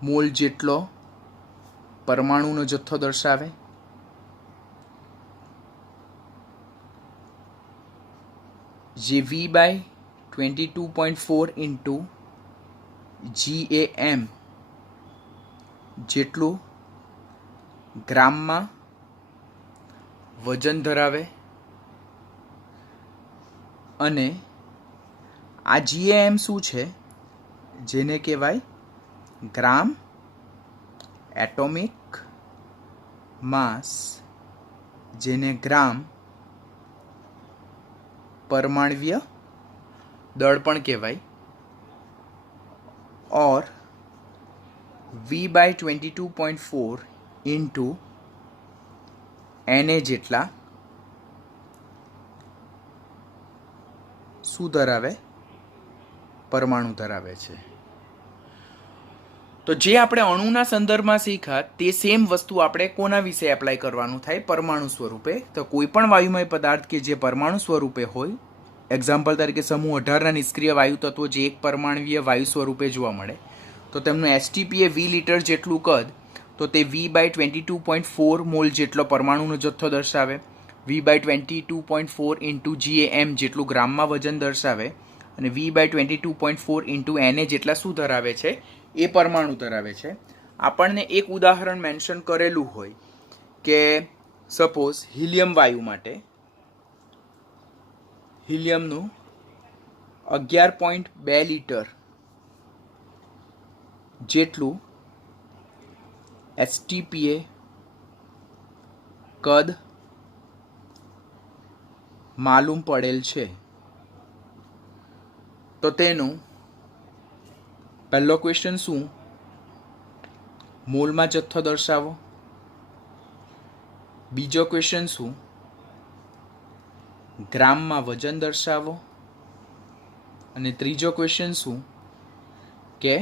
મોલ જેટલો પરમાણુનો જથ્થો દર્શાવે, જે V/22.4 ઇન્ટુ GAM જેટલું ગ્રામમાં વજન ધરાવે અને આ GAM શું છે, જેને કહેવાય ગ્રામ એટોમિક માસ, જેને ગ્રામ परमाणुय दल पण कहेवाय, और V/22.4 इंटू Na जेटला शू धरावे પરમાણુ ધરાવે છે. તો જે આપણે અણુના સંદર્ભમાં શીખ્યા તે સેમ વસ્તુ આપણે કોના વિશે એપ્લાય કરવાનું થાય? પરમાણુ સ્વરૂપે. તો કોઈ પણ વાયુમય પદાર્થ કે જે પરમાણુ સ્વરૂપે હોય, એક્ઝામ્પલ તરીકે સમૂહ 18ના નિષ્ક્રિય વાયુ તત્વો જે એક પરમાણુય વાયુ સ્વરૂપે જોવા મળે, તો તેમનું એસટીપી એ વી લીટર જેટલું કદ, તો તે V/22.4 મોલ જેટલો પરમાણુનો જથ્થો દર્શાવે, V/22.4 ઇન્ટુ GAM જેટલું ગ્રામમાં વજન દર્શાવે, અને V/22.4 ઇન્ટુ Na જેટલા શું ધરાવે છે? એ પરમાણુ ધરાવે છે. આપણને એક ઉદાહરણ મેન્શન કરેલું હોય કે સપોઝ હિલિયમ વાયુ માટે હિલિયમનું 11.2 લીટર જેટલું એસટીપીએ કદ માલુમ પડેલ છે, તો તેનું પહેલો ક્વેશ્ચન શું? મોલમાં જથ્થો દર્શાવો. બીજો ક્વેશ્ચન શું? ગ્રામમાં વજન દર્શાવો. અને ત્રીજો ક્વેશ્ચન શું? કે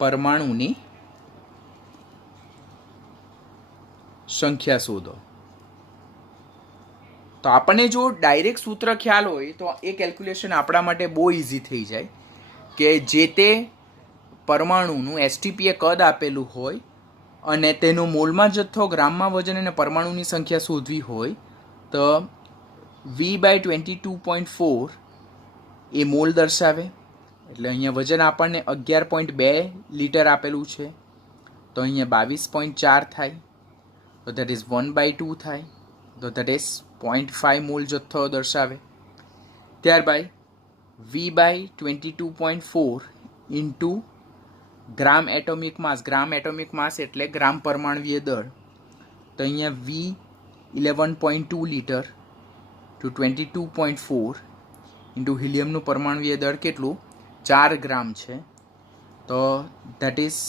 પરમાણુની સંખ્યા શોધો. તો આપણને જો ડાયરેક્ટ સૂત્ર ખ્યાલ હોય તો એ કેલ્ક્યુલેશન આપણા માટે બહુ ઇઝી થઈ જાય કે જે તે પરમાણુનું એસટીપીએ કદ આપેલું હોય અને તેનો મોલમાં જથ્થો, ગ્રામમાં વજન અને પરમાણુની સંખ્યા શોધવી હોય તો V/22.4 એ મોલ દર્શાવે. એટલે અહીંયા વજન આપણને 11.2 લીટર આપેલું છે, તો અહીંયા 22.4 થાય, તો દેટ ઇઝ 1/2 થાય, તો દેટ ઇઝ 0.5 મોલ જથ્થો દર્શાવે. ત્યારબાદ V/22.4 ઇન્ટુ ગ્રામ એટોમિક માસ, ગ્રામ એટોમિક માસ એટલે ગ્રામ પરમાણુય દળ, તો અહીંયા V11.2 લીટર ટુ 22.4 ઇન્ટુ હિલિયમનું પરમાણુય દળ કેટલું? 4 ગ્રામ છે, તો દેટ ઇઝ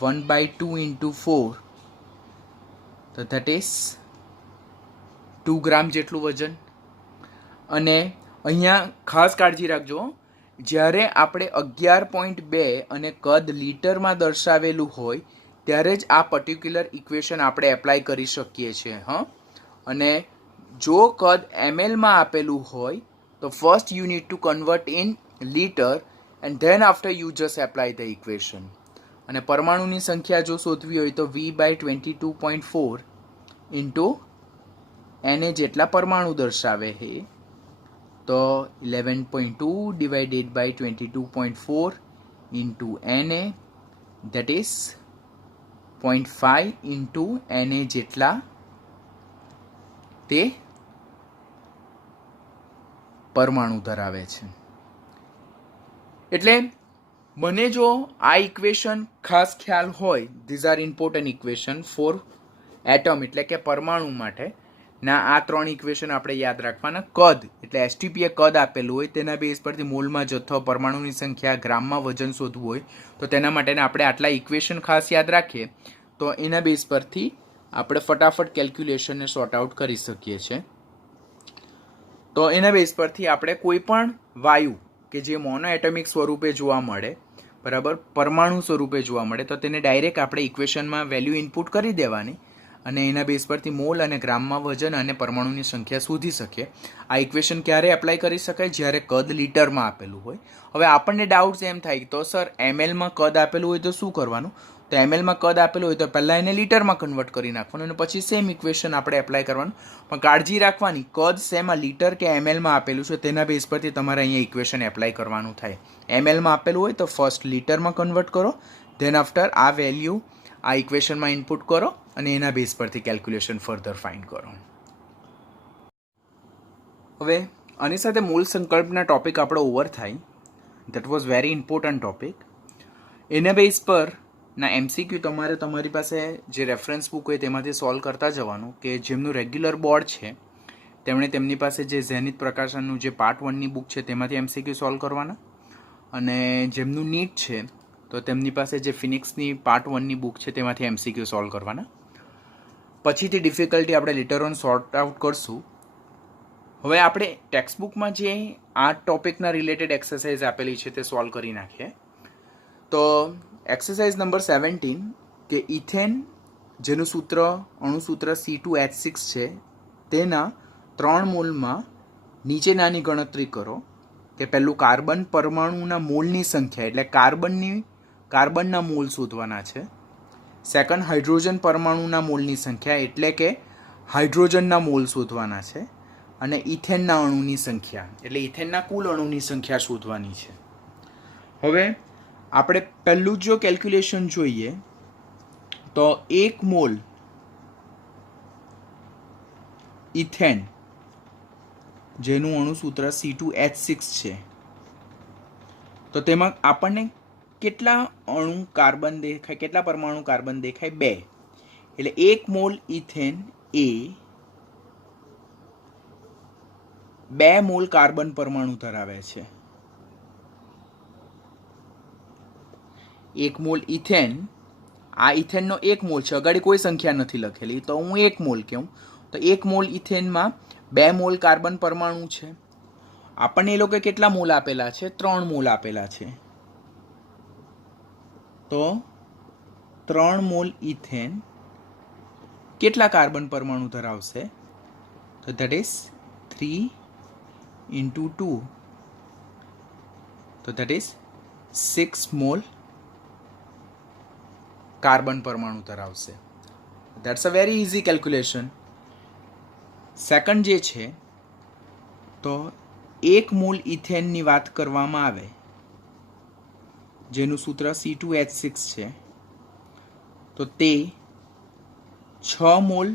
1/2 ઇન્ટુ 4, તો દેટ ઇઝ 2 ગ્રામ જેટલું વજન. અને અહીંયા ખાસ કાળજી રાખજો, જ્યારે આપણે 11.2 અને કદ લીટરમાં દર્શાવેલું હોય ત્યારે જ આ પર્ટિક્યુલર ઇક્વેશન આપણે એપ્લાય કરી શકીએ છીએ. અને જો કદ mlમાં આપેલું હોય તો first you need to convert in litre and then after you just apply the equation. અને પરમાણુની સંખ્યા જો શોધવી હોય તો V/22.4 ઇન્ટુ Na જેટલા પરમાણુ દર્શાવે છે, તો 11.2 ડિવાઇડેડ બાય 22.4 ઇન્ટુ Na, that is 0.5 into Na જેટલા તે પરમાણુ ધરાવે છે. એટલે મને જો આ ઇક્વેશન ખાસ ખ્યાલ હોય, these are important equation for atom એટલે કે પરમાણુ માટે ના આ 3 ઇક્વેશન આપણે યાદ રાખવાના. કદ એટલે એસટીપીએ કદ આપેલું હોય તેના બેઝ પરથી મોલમાં જથ્થો, પરમાણુની સંખ્યા, ગ્રામમાં વજન શોધવું હોય તો તેના માટેના આપણે આટલા ઇક્વેશન ખાસ યાદ રાખીએ તો એના બેઝ પરથી આપણે ફટાફટ કેલ્ક્યુલેશનને સોર્ટ આઉટ કરી શકીએ છીએ. તો એના બેઝ પરથી આપણે કોઈ પણ વાયુ કે જે મોનો એટોમિક સ્વરૂપે જોવા મળે, બરાબર, પરમાણુ સ્વરૂપે જોવા મળે, તો તેને ડાયરેક્ટ આપણે ઇક્વેશનમાં વેલ્યુ ઇનપુટ કરી દેવાની અને એના બેઝ પરથી મોલ અને ગ્રામમાં વજન અને પરમાણુની સંખ્યા શોધી શકીએ. આ ઇક્વેશન ક્યારે એપ્લાય કરી શકાય? જ્યારે કદ લીટરમાં આપેલું હોય. હવે આપણને ડાઉટ્સ એમ થાય તો સર mlમાં કદ આપેલું હોય તો શું કરવાનું? તો mlમાં કદ આપેલું હોય તો પહેલાં એને લીટરમાં કન્વર્ટ કરી નાખવાનું અને પછી સેમ ઇક્વેશન આપણે એપ્લાય કરવાનું. પણ કાળજી રાખવાની, કદ શેમાં લીટર કે mlમાં આપેલું છે તેના બેઝ પરથી તમારે અહીંયા ઇક્વેશન એપ્લાય કરવાનું થાય. mlમાં આપેલું હોય તો ફર્સ્ટ લીટરમાં કન્વર્ટ કરો, ધેન આફ્ટર આ વેલ્યુ આ ઇક્વેશનમાં ઇનપુટ કરો અને એના બેઝ પરથી કેલ્ક્યુલેશન ફર્ધર ફાઇન્ડ કરો. હવે આની સાથે મૂળ સંકલ્પના ટોપિક આપણો ઓવર થાય. That was very important topic. એના બેઝ પર ના MCQ તમારે તમારી પાસે જે રેફરન્સ બુક હોય તેમાંથી સોલ્વ કરતા જવાનું, કે જેમનું રેગ્યુલર બોર્ડ છે તેમણે તેમની પાસે જે ઝેનિત પ્રકાશનનું જે પાર્ટ 1ની બુક છે તેમાંથી MCQ સોલ્વ કરવાના, અને જેમનું નીટ છે તો તેમની પાસે જે ફિનિક્સની પાર્ટ 1ની બુક છે તેમાંથી MCQ સોલ્વ કરવાના. પછીથી ડિફિકલ્ટી આપણે લેટર ઓન સોર્ટ આઉટ કરશું. હવે આપણે ટેક્સ્ટ બુકમાં જે આ ટોપિકના રિલેટેડ એક્સરસાઇઝ આપેલી છે તે સોલ્વ કરી નાખીએ. તો એક્સરસાઇઝ નંબર 17 કે ઇથેન જેનું અણુસૂત્ર C2H6 છે તેના 3 મોલમાં નીચેનાની ગણતરી કરો. કે પહેલું કાર્બન પરમાણુના મોલની સંખ્યા એટલે કાર્બનના મોલ શોધવાના છે. સેકન્ડ હાઇડ્રોજન પરમાણુના મોલની સંખ્યા એટલે કે હાઇડ્રોજનના મોલ શોધવાના છે. અને ઇથેનના અણુની સંખ્યા એટલે ઇથેનના કુલ અણુની સંખ્યા શોધવાની છે. હવે આપણે પહેલું જો કેલ્ક્યુલેશન જોઈએ તો 1 મોલ ઇથેન જેનું અણુસૂત્ર C2H6 છે તો તેમાં આપણને કેટલા પરમાણુ કાર્બન દેખાય? 2. એટલે 1 મોલ ઇથેન એ 2 મોલ કાર્બન પરમાણુ ધરાવે છે. 1 મોલ ઇથેન, આ ઇથેનનો 1 મોલ છે, અગાડી કોઈ સંખ્યા નથી લખેલી તો હું 1 મોલ કહું. તો 1 મોલ ઇથેનમાં 2 મોલ કાર્બન પરમાણુ છે. આપણને એ લોકો કેટલા મોલ આપેલા છે? 3 મોલ આપેલા છે. તો 3 મોલ ઇથેન કેટલા કાર્બન પરમાણુ ધરાવશે? તો ધેટ ઇઝ 3 into 2. તો ધેટ ઇઝ 6 મોલ કાર્બન પરમાણુ ધરાવશે. That's a very easy calculation. Second જે છે તો 1 મોલ ઇથેનની વાત કરવામાં આવે જેનું સૂત્ર C2H6 છે તો તે 6 મોલ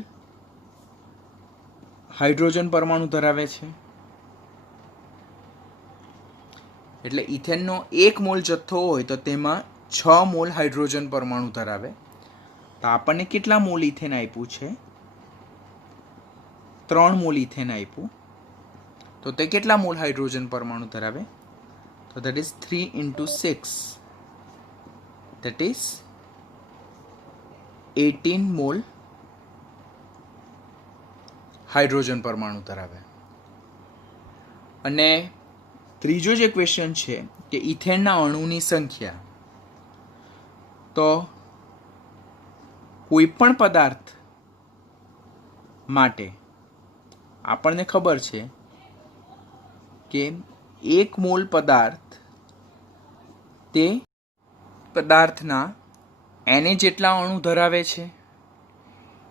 હાઇડ્રોજન પરમાણુ ધરાવે છે. એટલે ઇથેનનો 1 મોલ જથ્થો હોય તો તેમાં 6 મોલ હાઇડ્રોજન પરમાણુ ધરાવે. તો આપણને કેટલા મોલ ઇથેન આપ્યું છે? 3 મોલ ઇથેન આપ્યું. તો તે કેટલા મોલ હાઇડ્રોજન પરમાણુ ધરાવે? તો that is 3 into 6. That is 18 mall hydrogen પરમાણુ ધરાવે. અને ત્રીજો જે ક્વેશ્ચન છે કે ઇથેનના અણુની સંખ્યા. તો કોઈ પણ પદાર્થ માટે આપણને ખબર છે કે 1 મોલ પદાર્થ તે પદાર્થના Na જેટલા અણુ ધરાવે છે.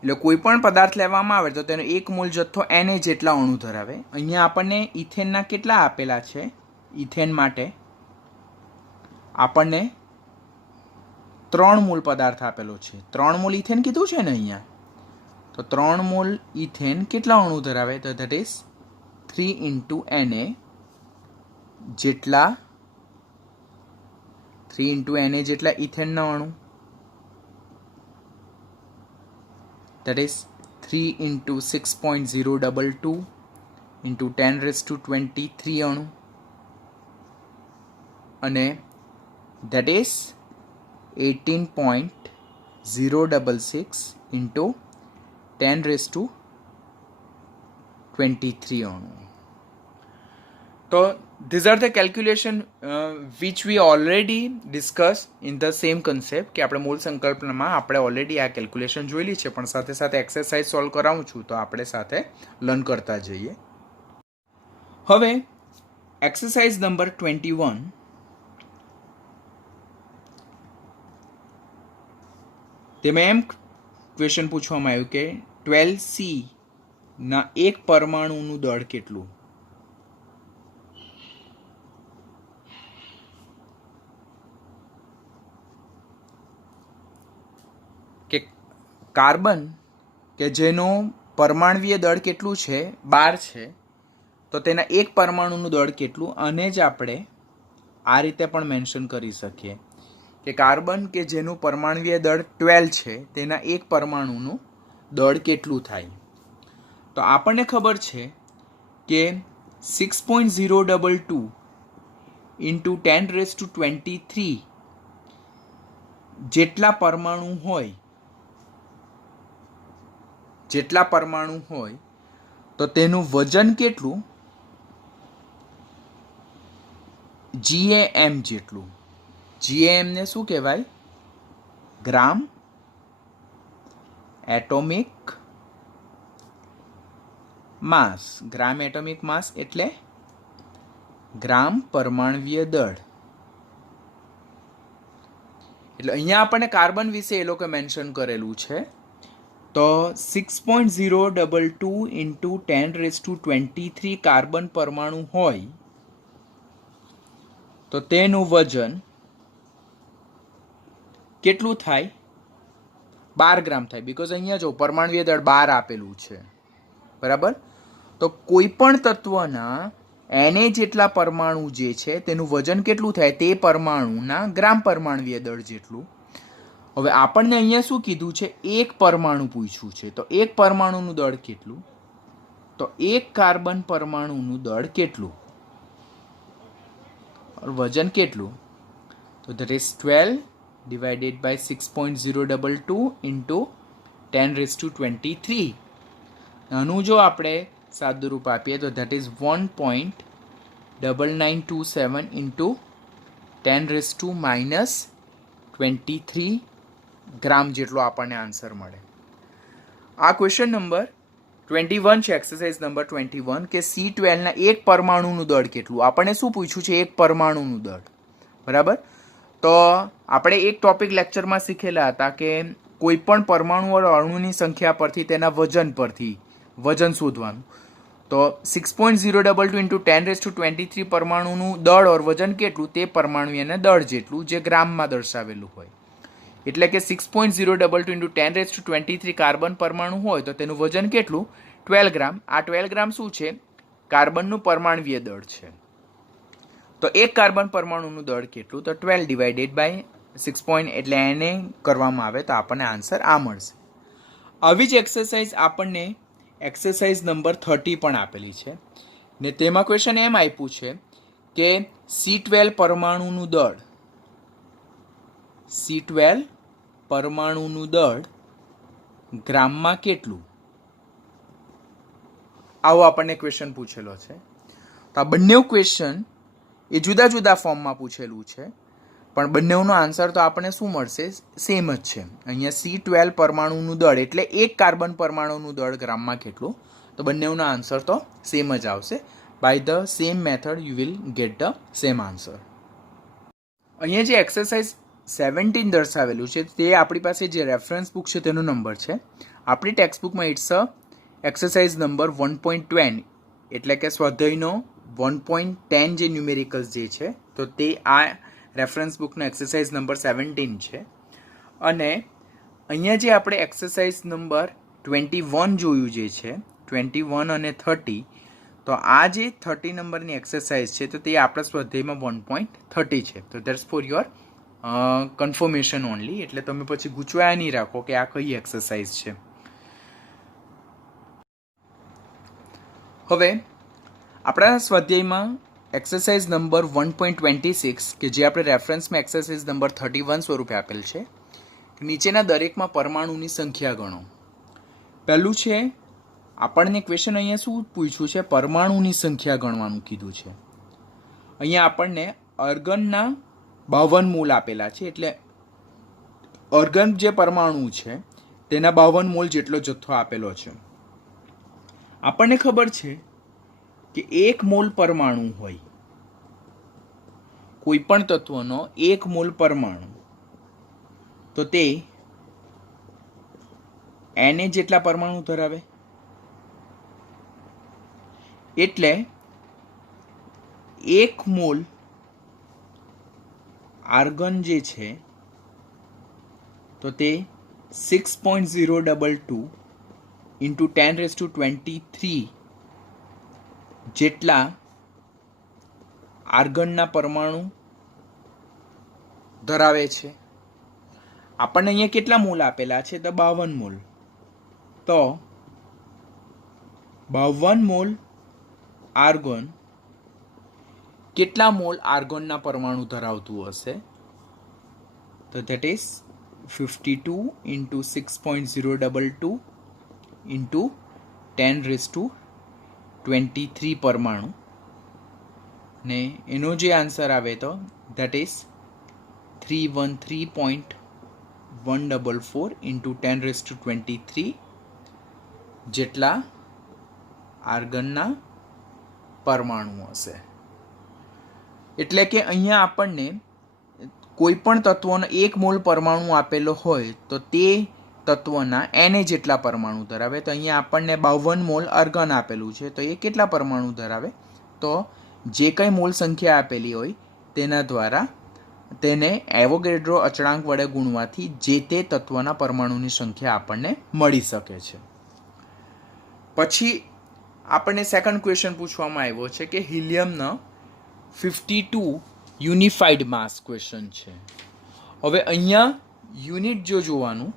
એટલે કોઈ પણ પદાર્થ લેવામાં આવે તો તેનો 1 મોલ જથ્થો Na જેટલા અણુ ધરાવે. અહીંયા આપણને ઇથેનના કેટલા આપેલા છે? ઇથેન માટે આપણને 3 મોલ પદાર્થ આપેલો છે. 3 મોલ ઇથેન કીધું છે ને અહીંયા. તો 3 મોલ ઇથેન કેટલા અણુ ધરાવે? તો ધેટ ઇઝ 3 into Na જેટલા 3 into Na જેટલા ઇથેનના અણુ. that is 3 into 6.022 into 10⁻23 અણુ અને that is 18.066 into 10⁻23 અણુ. તો these are the calculation which we already discussed in the same concept કે આપણે મૂળ સંકલ્પનામાં આપણે ઓલરેડી આ કેલ્ક્યુલેશન જોયેલી છે પણ સાથે સાથે એક્સરસાઇઝ સોલ્વ કરાવું છું તો આપણે સાથે લર્ન કરતા જઈએ. હવે એક્સરસાઇઝ નંબર 21 તેમાં એમ ક્વેશ્ચન પૂછવામાં આવ્યું કે 12C ના એક પરમાણુનું દળ કેટલું? કે કાર્બન કે જેનો પરમાણવીય દળ કેટલું છે? 12 છે. તો તેના એક પરમાણુનું દળ કેટલું? અને જ આપણે આ રીતે પણ મેન્શન કરી શકીએ કે કાર્બન કે જેનું પરમાણવીય દળ 12 છે તેના એક પરમાણુનું દળ કેટલું થાય? તો આપણને ખબર છે કે 6.022 into 10⁻23 જેટલા પરમાણુ હોય તો તેનું વજન કેટલું? GAM જેટલું. GAM ને શું કહેવાય? ગ્રામ એટોમિક માસ. ગ્રામ એટોમિક માસ એટલે ગ્રામ પરમાણવીય દળ. એટલે અહીંયા આપણને કાર્બન વિશે એ લોકો મેન્શન કરેલું છે. તો 6.022 ઇન્ટુ 10⁻23 કાર્બન પરમાણુ હોય તો તેનું વજન કેટલું થાય? 12 ગ્રામ થાય. બીકોઝ અહીંયા જો પરમાણવીય દળ 12 આપેલું છે, બરાબર. તો કોઈ પણ તત્વના Na જેટલા પરમાણુ જે છે તેનું વજન કેટલું થાય? તે પરમાણુના ગ્રામ પરમાણવીય દળ જેટલું. હવે આપણને અહીંયા શું કીધું છે? એક પરમાણુ પૂછ્યું છે. તો એક પરમાણુનું દળ કેટલું? તો એક કાર્બન પરમાણુનું દળ કેટલું? વજન કેટલું? તો that is 12 divided by 6.022 into 10⁻23. આનું જો આપણે સાદું રૂપ આપીએ તો that is 1.9927 into 10⁻23 ગ્રામ જેટલો આપણને આન્સર મળે. આ ક્વેશ્ચન નંબર 21 છે, એક્સરસાઇઝ નંબર 21, કે C12 ના એક પરમાણુનું દળ કેટલું? આપણને શું પૂછ્યું છે? એક પરમાણુનું દળ, બરાબર. તો આપણે એક ટોપિક લેક્ચરમાં શીખેલા હતા કે કોઈ પણ પરમાણુ અણુની સંખ્યા પરથી તેના વજન પરથી વજન શોધવાનું. તો 6.022 ઇન્ટુ 10⁻23 પરમાણુનું દળ ઓર વજન કેટલું? તે પરમાણુના દળ જેટલું, જે ગ્રામમાં દર્શાવેલું હોય. એટલે કે 6.022 ઇન્ટુ 10⁻23 કાર્બન પરમાણુ હોય તો તેનું વજન કેટલું? 12 ગ્રામ. આ 12 ગ્રામ શું છે? કાર્બનનું પરમાણવીય દળ છે. તો એક કાર્બન પરમાણુનું દળ કેટલું? તો 12 ડિવાઇડેડ બાય 6. એટલે એને કરવામાં આવે તો આપણને આન્સર આ મળશે. આવી જ એક્સરસાઇઝ આપણને એક્સરસાઇઝ નંબર 30 પણ આપેલી છે ને તેમાં ક્વેશ્ચન એમ આપ્યું છે કે C12 પરમાણુનું દળ, C12 પરમાણુનું દળ ગ્રામમાં કેટલું? આવો આપણને ક્વેશ્ચન પૂછેલો છે. તો આ બંને ક્વેશ્ચન એ જુદા જુદા ફોર્મમાં પૂછેલું છે, પણ બંનેનો આન્સર તો આપણને શું મળશે? સેમ જ છે. અહીંયા C12 પરમાણુનું દળ એટલે એક કાર્બન પરમાણુનું દળ ગ્રામમાં કેટલું? તો બંનેનો આન્સર તો સેમ જ આવશે. By the same method you will get the same answer. અહીંયા જે એક્સરસાઇઝ 17 દર્શાવેલું છે તે આપણી પાસે જે રેફરન્સ બુક છે તેનો નંબર છે. આપણી ટેક્સ્ટ બુકમાં ઇટ્સ એક્સરસાઇઝ નંબર 1.10 એટલે કે સ્વાધ્યાયનો 1.10 જે ન્યુમેરિકલ્સ જે છે તો તે આ રેફરન્સ બુકનો એક્સરસાઇઝ નંબર 17 છે. અને અહીંયા જે આપણે એક્સરસાઇઝ નંબર 21 જોયું જે છે, 21 અને 30, તો આ જે 30 નંબરની એક્સરસાઇઝ છે તો તે આપણા સ્વાધ્યાયમાં 1.30 છે. તો that's for your confirmation only. એટલે તમે પછી ગૂંચવાયા નહીં રાખો કે આ કઈ એક્સરસાઇઝ છે. હવે આપણા સ્વાધ્યાયમાં એક્સરસાઇઝ નંબર 1.26 કે જે આપણે રેફરન્સમાં એક્સરસાઇઝ નંબર 31 સ્વરૂપે આપેલ છે. નીચેના દરેકમાં પરમાણુની સંખ્યા ગણો. પહેલું છે આપણને ક્વેશ્ચન અહીંયા શું પૂછ્યું છે? પરમાણુની સંખ્યા ગણવાનું કીધું છે. અહીંયા આપણને અર્ગનના 52 મોલ આપેલા છે. એટલે અર્ગન જે પરમાણુ છે તેના 52 મોલ જેટલો જથ્થો આપેલો છે. આપણને ખબર છે કે 1 મોલ પરમાણુ હોય, કોઈ પણ તત્વનો 1 મોલ પરમાણુ, તો તે Na જેટલા પરમાણુ ધરાવે. એટલે 1 મોલ આર્ગન જે છે તો તે 6.022 ઇન્ટુ 10⁻23 જેટલા આર્ગનના પરમાણુ ધરાવે છે. આપણને અહીંયા કેટલા મોલ આપેલા છે? તો 52 મોલ. તો 52 મોલ આર્ગન કેટલા મોલ આર્ગનના પરમાણુ ધરાવતું હશે? તો ધેટ ઇઝ 52 ઇન્ટુ 6.022 ઇન્ટુ 10⁻23 પરમાણુ. ને એનો જે આન્સર આવે તો દેટ ઇઝ 313.144 ઇન્ટુ 10⁻23 જેટલા આર્ગનના પરમાણુ હશે. એટલે કે અહીંયા આપણને કોઈ પણ તત્વનો 1 મોલ પરમાણુ આપેલો હોય તો તે તત્વના Na જેટલા પરમાણુ ધરાવે. તો અહીંયા આપણને 52 મોલ આર્ગન આપેલું છે, તો એ કેટલા પરમાણુ ધરાવે? તો જે કંઈ મોલ સંખ્યા આપેલી હોય તેના દ્વારા તેને એવોગેડ્રો અચળાંક વડે ગુણવાથી જે તે તત્વના પરમાણુની સંખ્યા આપણને મળી શકે છે. પછી આપણને સેકન્ડ ક્વેશ્ચન પૂછવામાં આવ્યો છે કે હિલિયમનો 52 યુનિફાઈડ માસ ક્વેશ્ચન છે. હવે અહીંયા યુનિટ જો જોવાનું,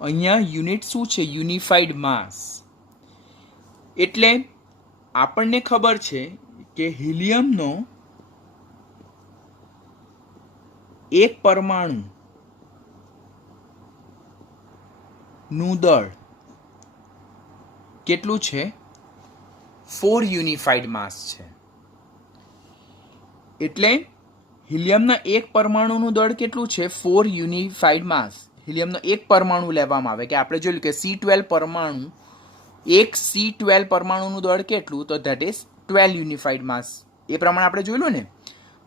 અહીંયા યુનિટ શું છે? યુનિફાઈડ માસ. એટલે આપણને ખબર છે કે હિલિયમનો એક પરમાણુ નું દળ કેટલું છે? 4 યુનિફાઈડ માસ છે. એટલે હિલિયમના એક પરમાણુનું દળ કેટલું છે? 4 યુનિફાઈડ માસ. હિલિયમનો એક પરમાણુ લેવામાં આવે કે આપણે જોયું કે C12 પરમાણુ, એક C12 પરમાણુનું દળ કેટલું? તો ધેટ ઇઝ 12 યુનિફાઈડ માસ. એ પ્રમાણે આપણે જોયું ને.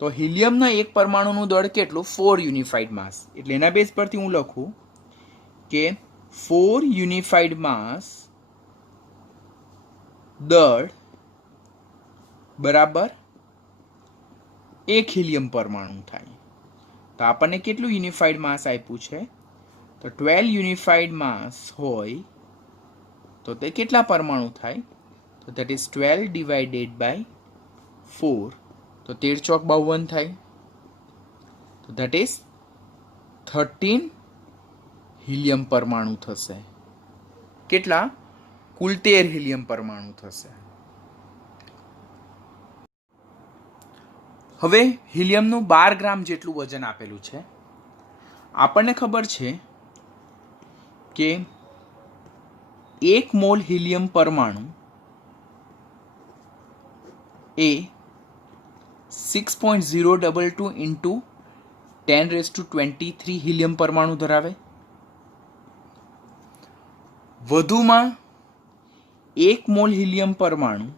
તો હિલિયમના એક પરમાણુનું દળ કેટલું? 4 યુનિફાઈડ માસ. એટલે એના બેઝ પરથી હું લખું કે 4 યુનિફાઈડ માસ દળ બરાબર એક હિલિયમ પરમાણુ થાય. તો આપણને કેટલું યુનિફાઈડ માસ આપ્યું છે? તો 12 યુનિફાઈડ માસ હોય તો તે કેટલા પરમાણુ થાય? તો દેટ ઇઝ 12 ડિવાઇડેડ બાય 4. તો 13 ચોક 52 થાય. તો દેટ ઇઝ 13 હિલિયમ પરમાણુ થશે. કેટલા? કુલ 13 હિલિયમ પરમાણુ થશે. હવે હિલિયમનું 12 ગ્રામ જેટલું વજન આપેલું છે. આપણને ખબર છે કે 1 મોલ હિલિયમ પરમાણુ એ 6.022 ઇન્ટુ 10⁻23 હિલિયમ પરમાણુ ધરાવે. વધુમાં 1 મોલ હિલિયમ પરમાણુ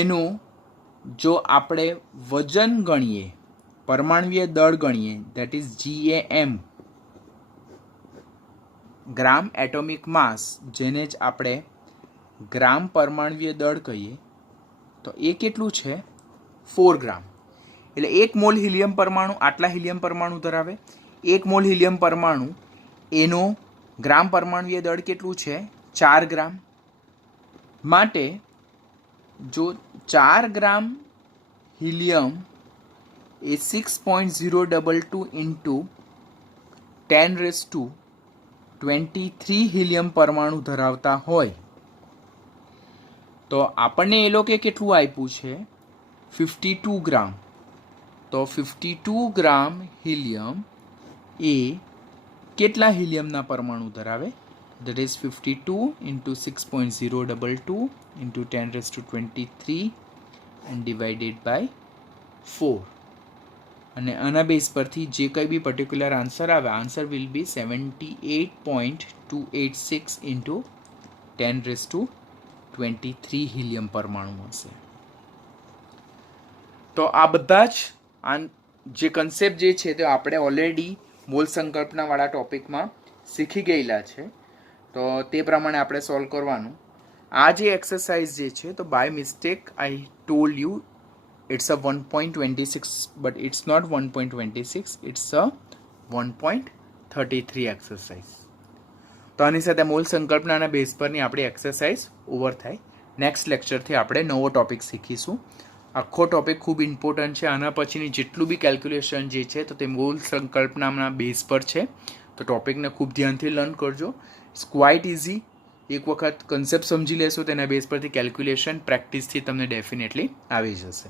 એનું જો આપણે વજન ગણીએ, પરમાણુય દળ ગણીએ, that is GAM, gram atomic માસ, જેને જ આપણે ગ્રામ પરમાણુય દળ કહીએ, તો એ કેટલું છે? 4 ગ્રામ. એટલે 1 મોલ હિલિયમ પરમાણુ આટલા હિલિયમ પરમાણુ ધરાવે. 1 મોલ હિલિયમ પરમાણુ એનો ગ્રામ પરમાણુય દળ કેટલું છે? 4 ગ્રામ. માટે જો 4 ગ્રામ હિલિયમ એ 6.022 ઇન્ટુ 10⁻23 હિલિયમ પરમાણુ ધરાવતા હોય તો આપણને એ લોકોએ કેટલું આપ્યું છે? 52 ગ્રામ. તો 52 ગ્રામ હિલિયમ એ કેટલા હિલિયમના પરમાણુ ધરાવે? that is 52 into 6.022 into 10⁻23 and divided by 4. અને આના બેઝ પરથી જે કંઈ બી પર્ટિક્યુલર આન્સર આવે, answer will be 78.286 into 10⁻23 helium પરમાણુ હશે. તો આ બધા જ જે કન્સેપ્ટ જે છે તે આપણે ઓલરેડી મોલ સંકલ્પનાવાળા ટોપિકમાં શીખી ગયેલા છે. તો તે પ્રમાણે આપણે સોલ્વ કરવાનું. આ જે એક્સરસાઇઝ જે છે તો by mistake I told you it's a 1.26 but it's not 1.26, it's a 1.33 exercise. તો આની સાથે મોલ સંકલ્પનાના બેઝ પરની આપણી એક્સરસાઇઝ ઓવર થાય. નેક્સ્ટ લેક્ચરથી આપણે નવો ટોપિક શીખીશું. આખો ટોપિક ખૂબ ઇમ્પોર્ટન્ટ છે. આના પછીની જેટલું બી કેલ્ક્યુલેશન જે છે તો તે મોલ સંકલ્પનાના બેઝ પર છે. તો ટોપિકને ખૂબ ધ્યાનથી લર્ન કરજો. It's quite easy. એક વખત કન્સેપ્ટ સમજી લેશો તેના બેઝ પરથી કેલ્ક્યુલેશન પ્રેક્ટિસથી તમને ડેફિનેટલી આવી જશે.